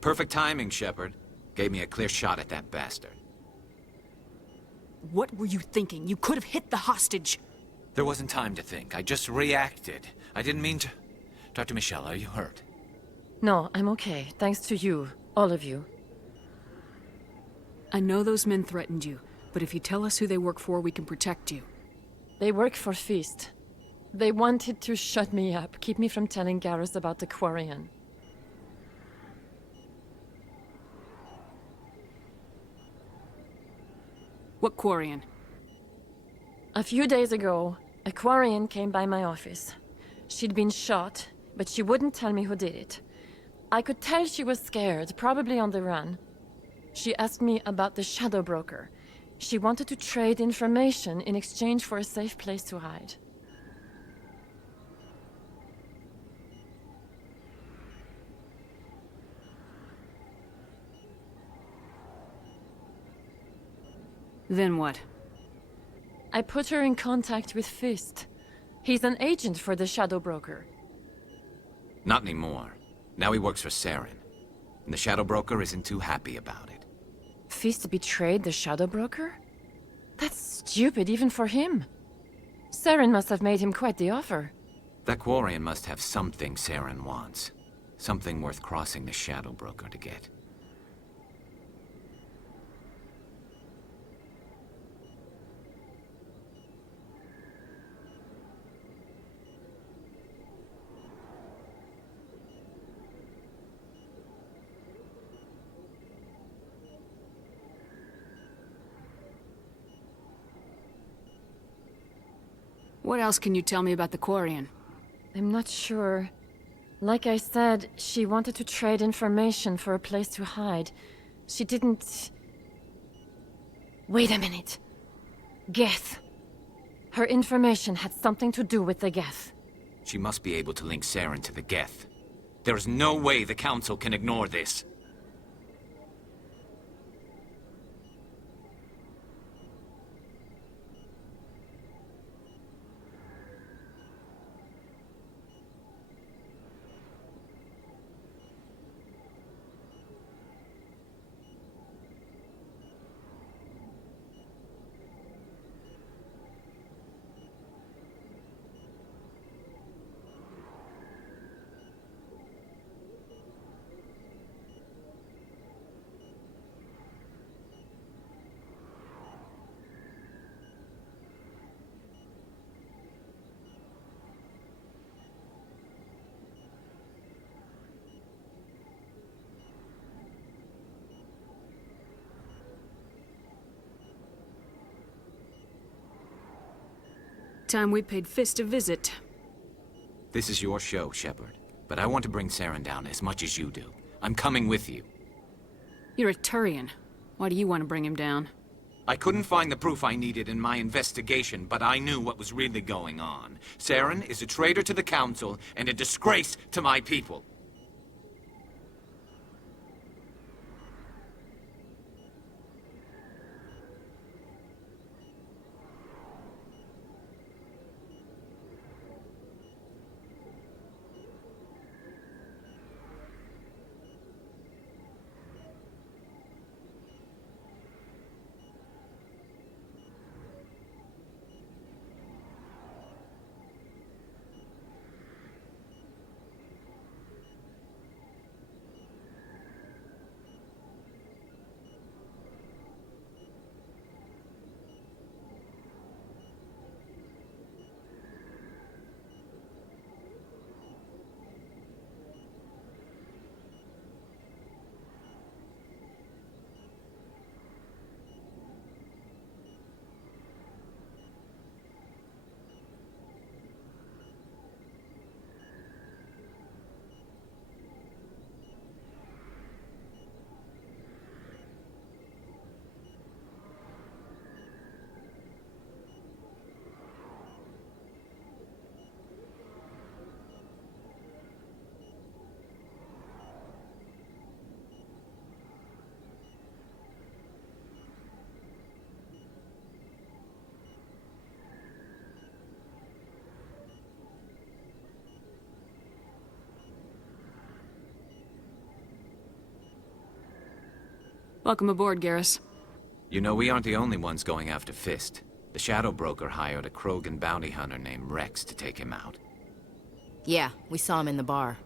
Perfect timing, Shepard. Gave me a clear shot at that bastard. What were you thinking? You could have hit the hostage. There wasn't time to think. I just reacted. I didn't mean to... Dr. Michelle, are you hurt? No, I'm okay. Thanks to you. All of you. I know those men threatened you, but if you tell us who they work for, we can protect you. They work for Feast. They wanted to shut me up, keep me from telling Garrus about the Quarian. What Quarian? A few days ago, a Quarian came by my office. She'd been shot, but she wouldn't tell me who did it. I could tell she was scared, probably on the run. She asked me about the Shadow Broker. She wanted to trade information in exchange for a safe place to hide. Then what? I put her in contact with Fist. He's an agent for the Shadow Broker. Not anymore. Now he works for Saren. And the Shadow Broker isn't too happy about it. Fist betrayed the Shadow Broker? That's stupid even for him. Saren must have made him quite the offer. That Quarian must have something Saren wants. Something worth crossing the Shadow Broker to get. What else can you tell me about the Quarian? I'm not sure. Like I said, she wanted to trade information for a place to hide. She didn't... Wait a minute. Geth. Her information had something to do with the Geth. She must be able to link Saren to the Geth. There's no way the Council can ignore this. Time we paid Fist a visit. This is your show, Shepard. But I want to bring Saren down as much as you do. I'm coming with you. You're a Turian. Why do you want to bring him down? I couldn't find the proof I needed in my investigation, but I knew what was really going on. Saren is a traitor to the Council and a disgrace to my people. Welcome aboard, Garrus. You know, we aren't the only ones going after Fist. The Shadow Broker hired a Krogan bounty hunter named Rex to take him out. Yeah, we saw him in the bar.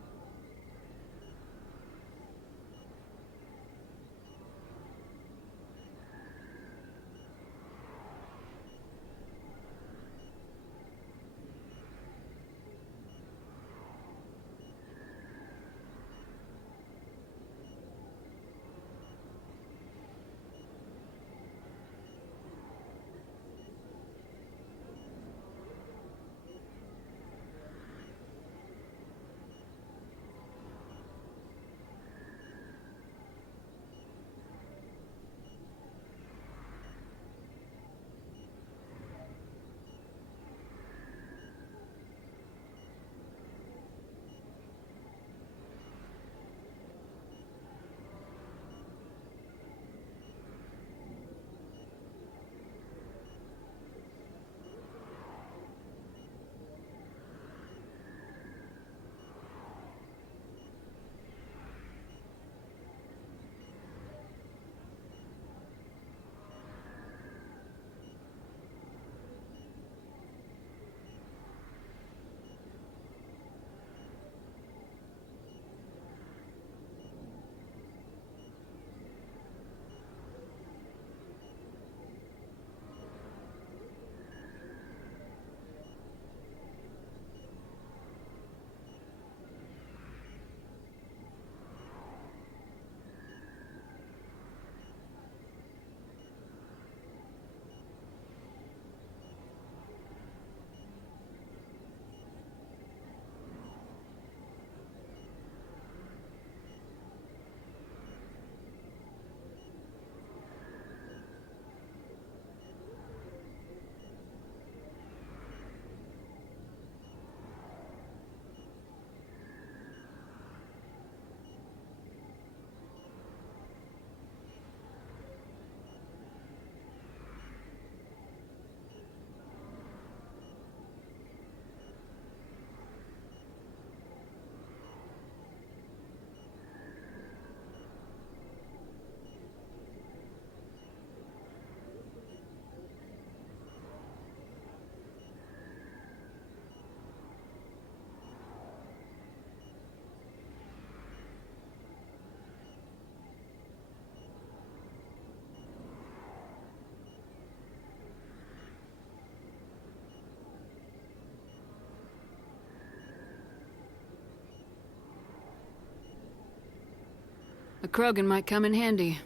A Krogan might come in handy.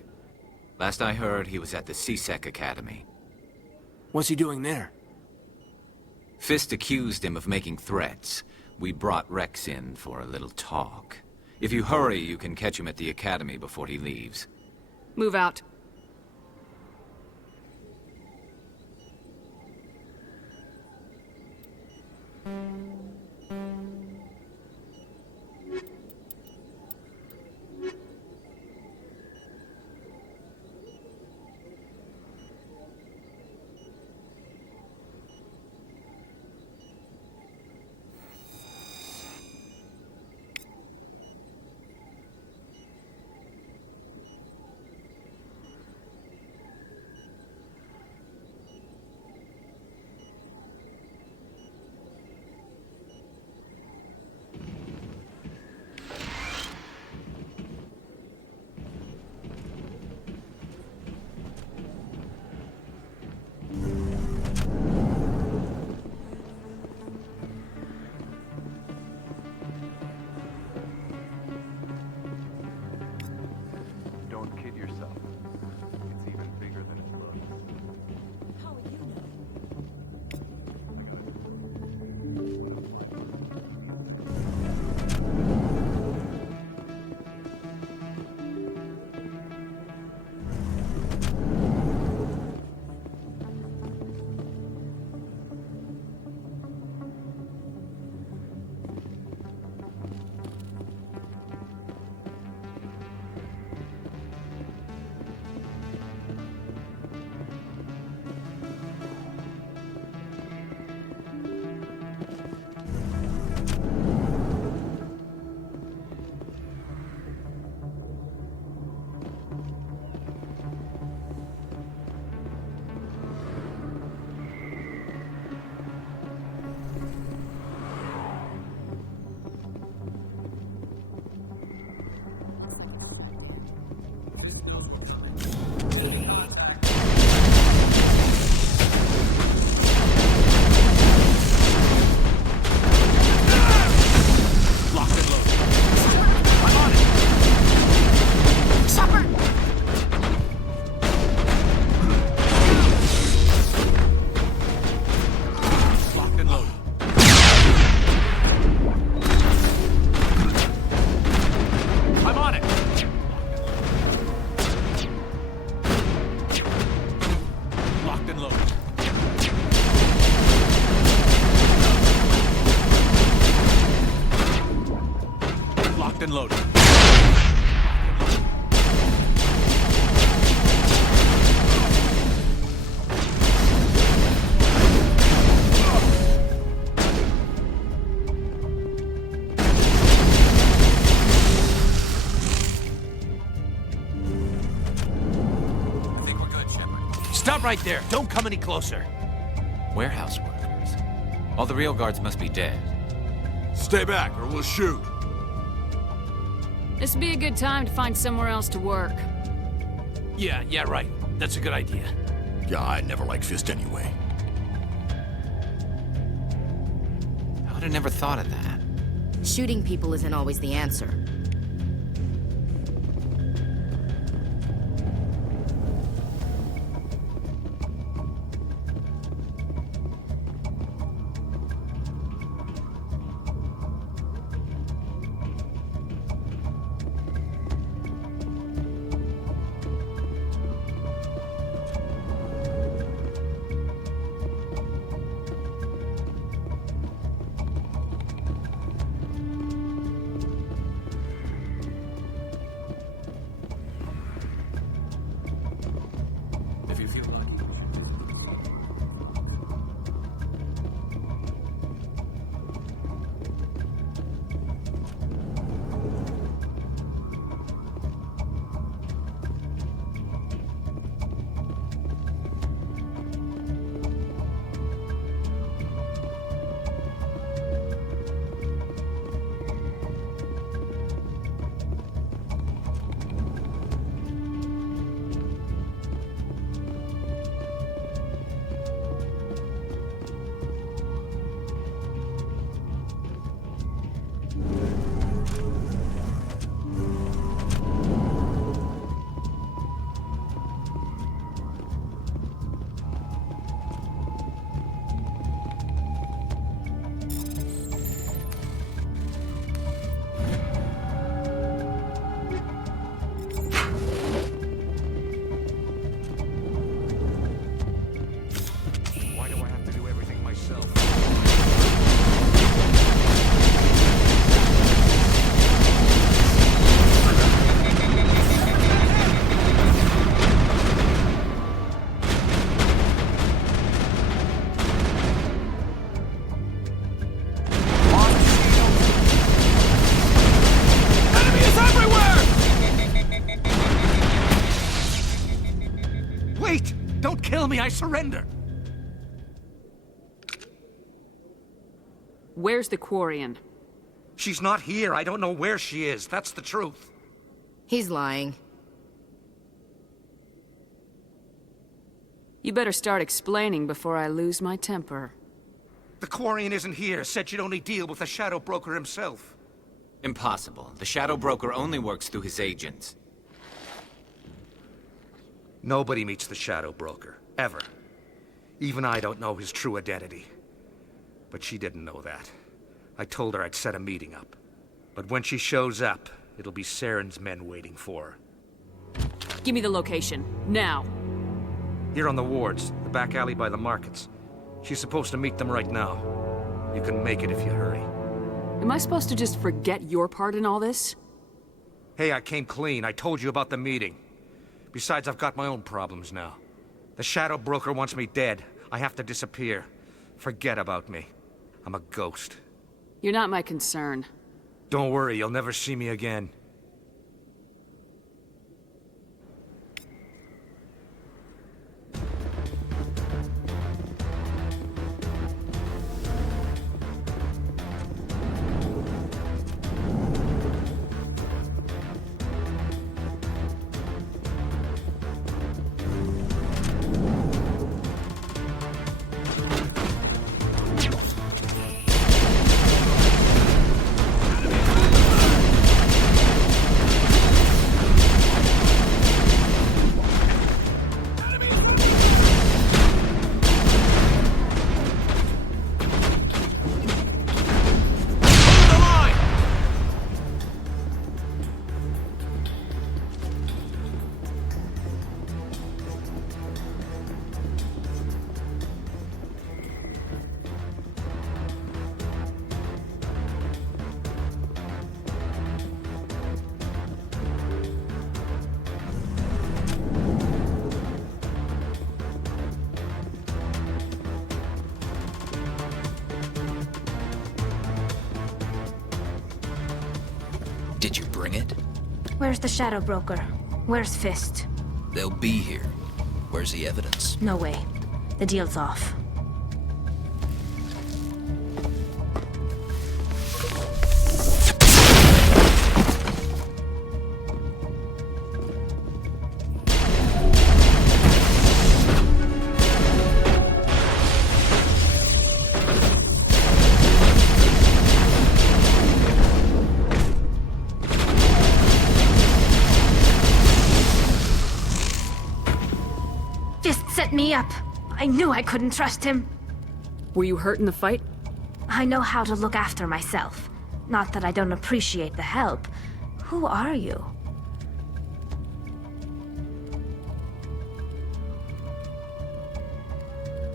Last I heard, he was at the CSEC Academy. What's he doing there? Fist accused him of making threats. We brought Rex in for a little talk. If you hurry, you can catch him at the Academy before he leaves. Move out. it right there. Don't come any closer. Warehouse workers. All the real guards must be dead. Stay back, or we'll shoot. This would be a good time to find somewhere else to work. Yeah, right. That's a good idea. Yeah, I never liked Fist anyway. I would have never thought of that. Shooting people isn't always the answer. If you feel lucky. Why do I have to do everything myself? Enemy is everywhere! Wait! Don't kill me, I surrender! Where's the Quarian? She's not here. I don't know where she is. That's the truth. He's lying. You better start explaining before I lose my temper. The Quarian isn't here. Said she'd only deal with the Shadow Broker himself. Impossible. The Shadow Broker only works through his agents. Nobody meets the Shadow Broker. Ever. Even I don't know his true identity. But she didn't know that. I told her I'd set a meeting up. But when she shows up, it'll be Saren's men waiting for her. Give me the location. Now. Here on the wards, the back alley by the markets. She's supposed to meet them right now. You can make it if you hurry. Am I supposed to just forget your part in all this? Hey, I came clean. I told you about the meeting. Besides, I've got my own problems now. The Shadow Broker wants me dead. I have to disappear. Forget about me. I'm a ghost. You're not my concern. Don't worry, you'll never see me again. Did you bring it? Where's the Shadow Broker? Where's Fist? They'll be here. Where's the evidence? No way. The deal's off. Just set me up. I knew I couldn't trust him. Were you hurt in the fight? I know how to look after myself. Not that I don't appreciate the help. Who are you?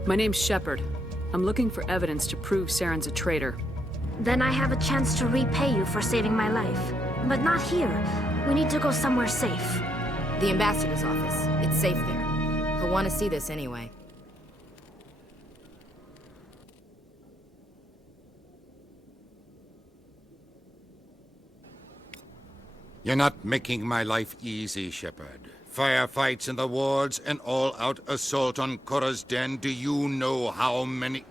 My name's Shepard. I'm looking for evidence to prove Saren's a traitor. Then I have a chance to repay you for saving my life. But not here. We need to go somewhere safe. The ambassador's office. It's safe there. He'll want to see this anyway. You're not making my life easy, Shepard. Firefights in the wards, an all-out assault on Korra's den. Do you know how many...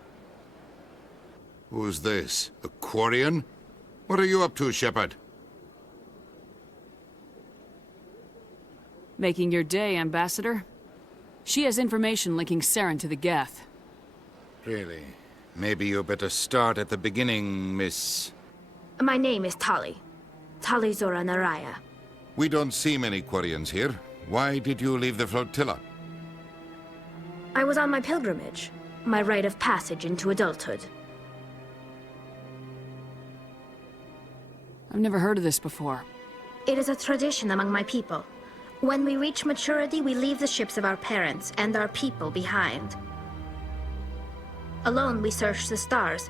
Who's this? A Quarian? What are you up to, Shepard? Making your day, Ambassador. She has information linking Saren to the Geth. Really? Maybe you better start at the beginning, Miss... My name is Tali. Tali Zora Naraya. We don't see many Quarians here. Why did you leave the flotilla? I was on my pilgrimage. My rite of passage into adulthood. I've never heard of this before. It is a tradition among my people. When we reach maturity, we leave the ships of our parents and our people behind. Alone, we search the stars,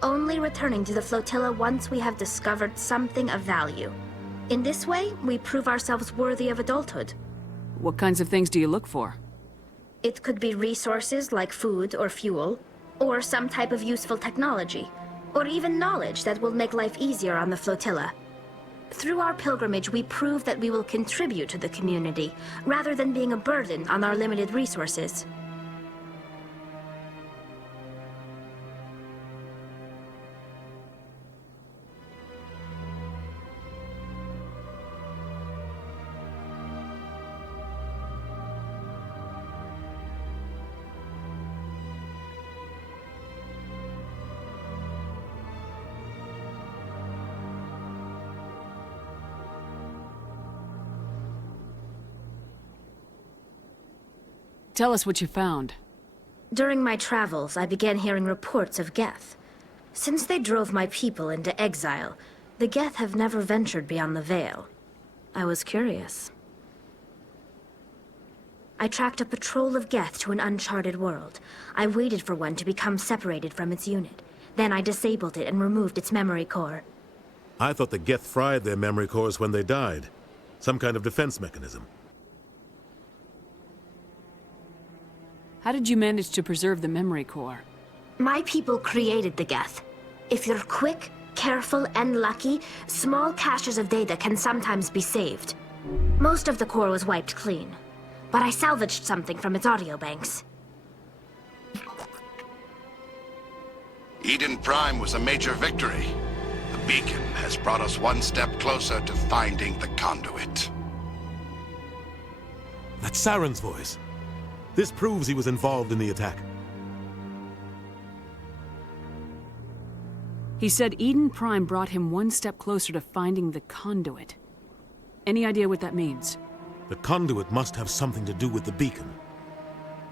only returning to the flotilla once we have discovered something of value. In this way, we prove ourselves worthy of adulthood. What kinds of things do you look for? It could be resources like food or fuel, or some type of useful technology, or even knowledge that will make life easier on the flotilla. Through our pilgrimage, we prove that we will contribute to the community, rather than being a burden on our limited resources. Tell us what you found. During my travels, I began hearing reports of Geth. Since they drove my people into exile, the Geth have never ventured beyond the Veil. I was curious. I tracked a patrol of Geth to an uncharted world. I waited for one to become separated from its unit. Then I disabled it and removed its memory core. I thought the Geth fried their memory cores when they died. Some kind of defense mechanism. How did you manage to preserve the memory core? My people created the Geth. If you're quick, careful, and lucky, small caches of data can sometimes be saved. Most of the core was wiped clean, but I salvaged something from its audio banks. Eden Prime was a major victory. The beacon has brought us one step closer to finding the conduit. That's Saren's voice. This proves he was involved in the attack. He said Eden Prime brought him one step closer to finding the conduit. Any idea what that means? The conduit must have something to do with the beacon.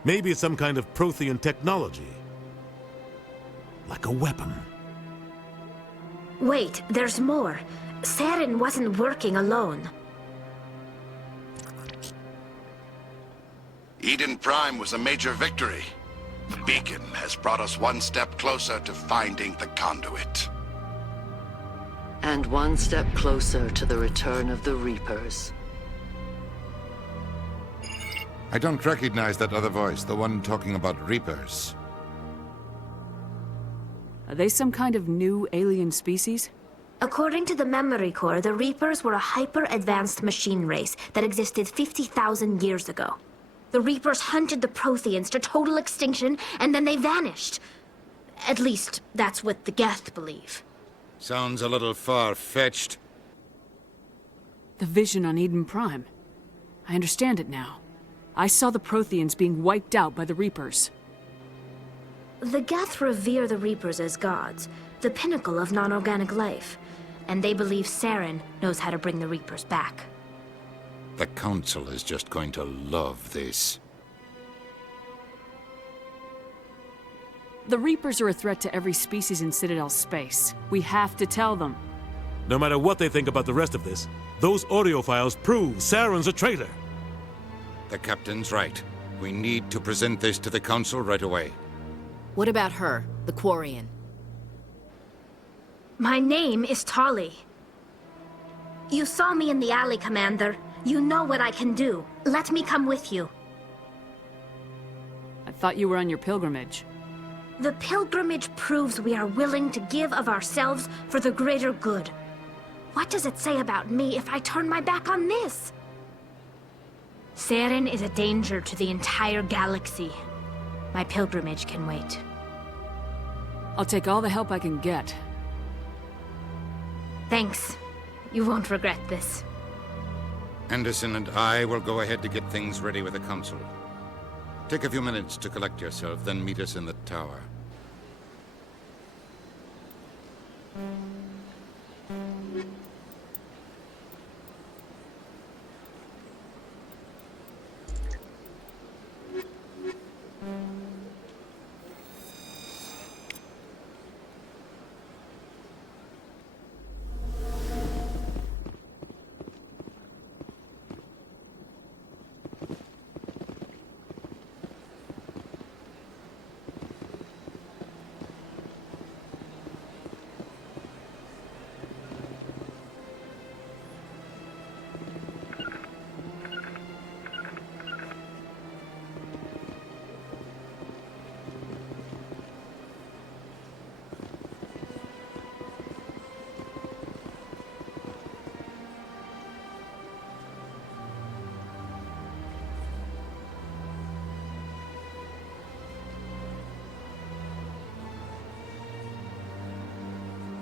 Maybe it's some kind of Prothean technology. Like a weapon. Wait, there's more. Saren wasn't working alone. Eden Prime was a major victory. The beacon has brought us one step closer to finding the conduit. And one step closer to the return of the Reapers. I don't recognize that other voice, the one talking about Reapers. Are they some kind of new alien species? According to the memory core, the Reapers were a hyper-advanced machine race that existed 50,000 years ago. The Reapers hunted the Protheans to total extinction, and then they vanished. At least, that's what the Geth believe. Sounds a little far-fetched. The vision on Eden Prime. I understand it now. I saw the Protheans being wiped out by the Reapers. The Geth revere the Reapers as gods, the pinnacle of non-organic life, and they believe Saren knows how to bring the Reapers back. The Council is just going to love this. The Reapers are a threat to every species in Citadel space. We have to tell them. No matter what they think about the rest of this, those audio files prove Saren's a traitor. The Captain's right. We need to present this to the Council right away. What about her, the Quarian? My name is Tali. You saw me in the alley, Commander. You know what I can do. Let me come with you. I thought you were on your pilgrimage. The pilgrimage proves we are willing to give of ourselves for the greater good. What does it say about me if I turn my back on this? Saren is a danger to the entire galaxy. My pilgrimage can wait. I'll take all the help I can get. Thanks. You won't regret this. Anderson and I will go ahead to get things ready with the Council. Take a few minutes to collect yourself, then meet us in the tower.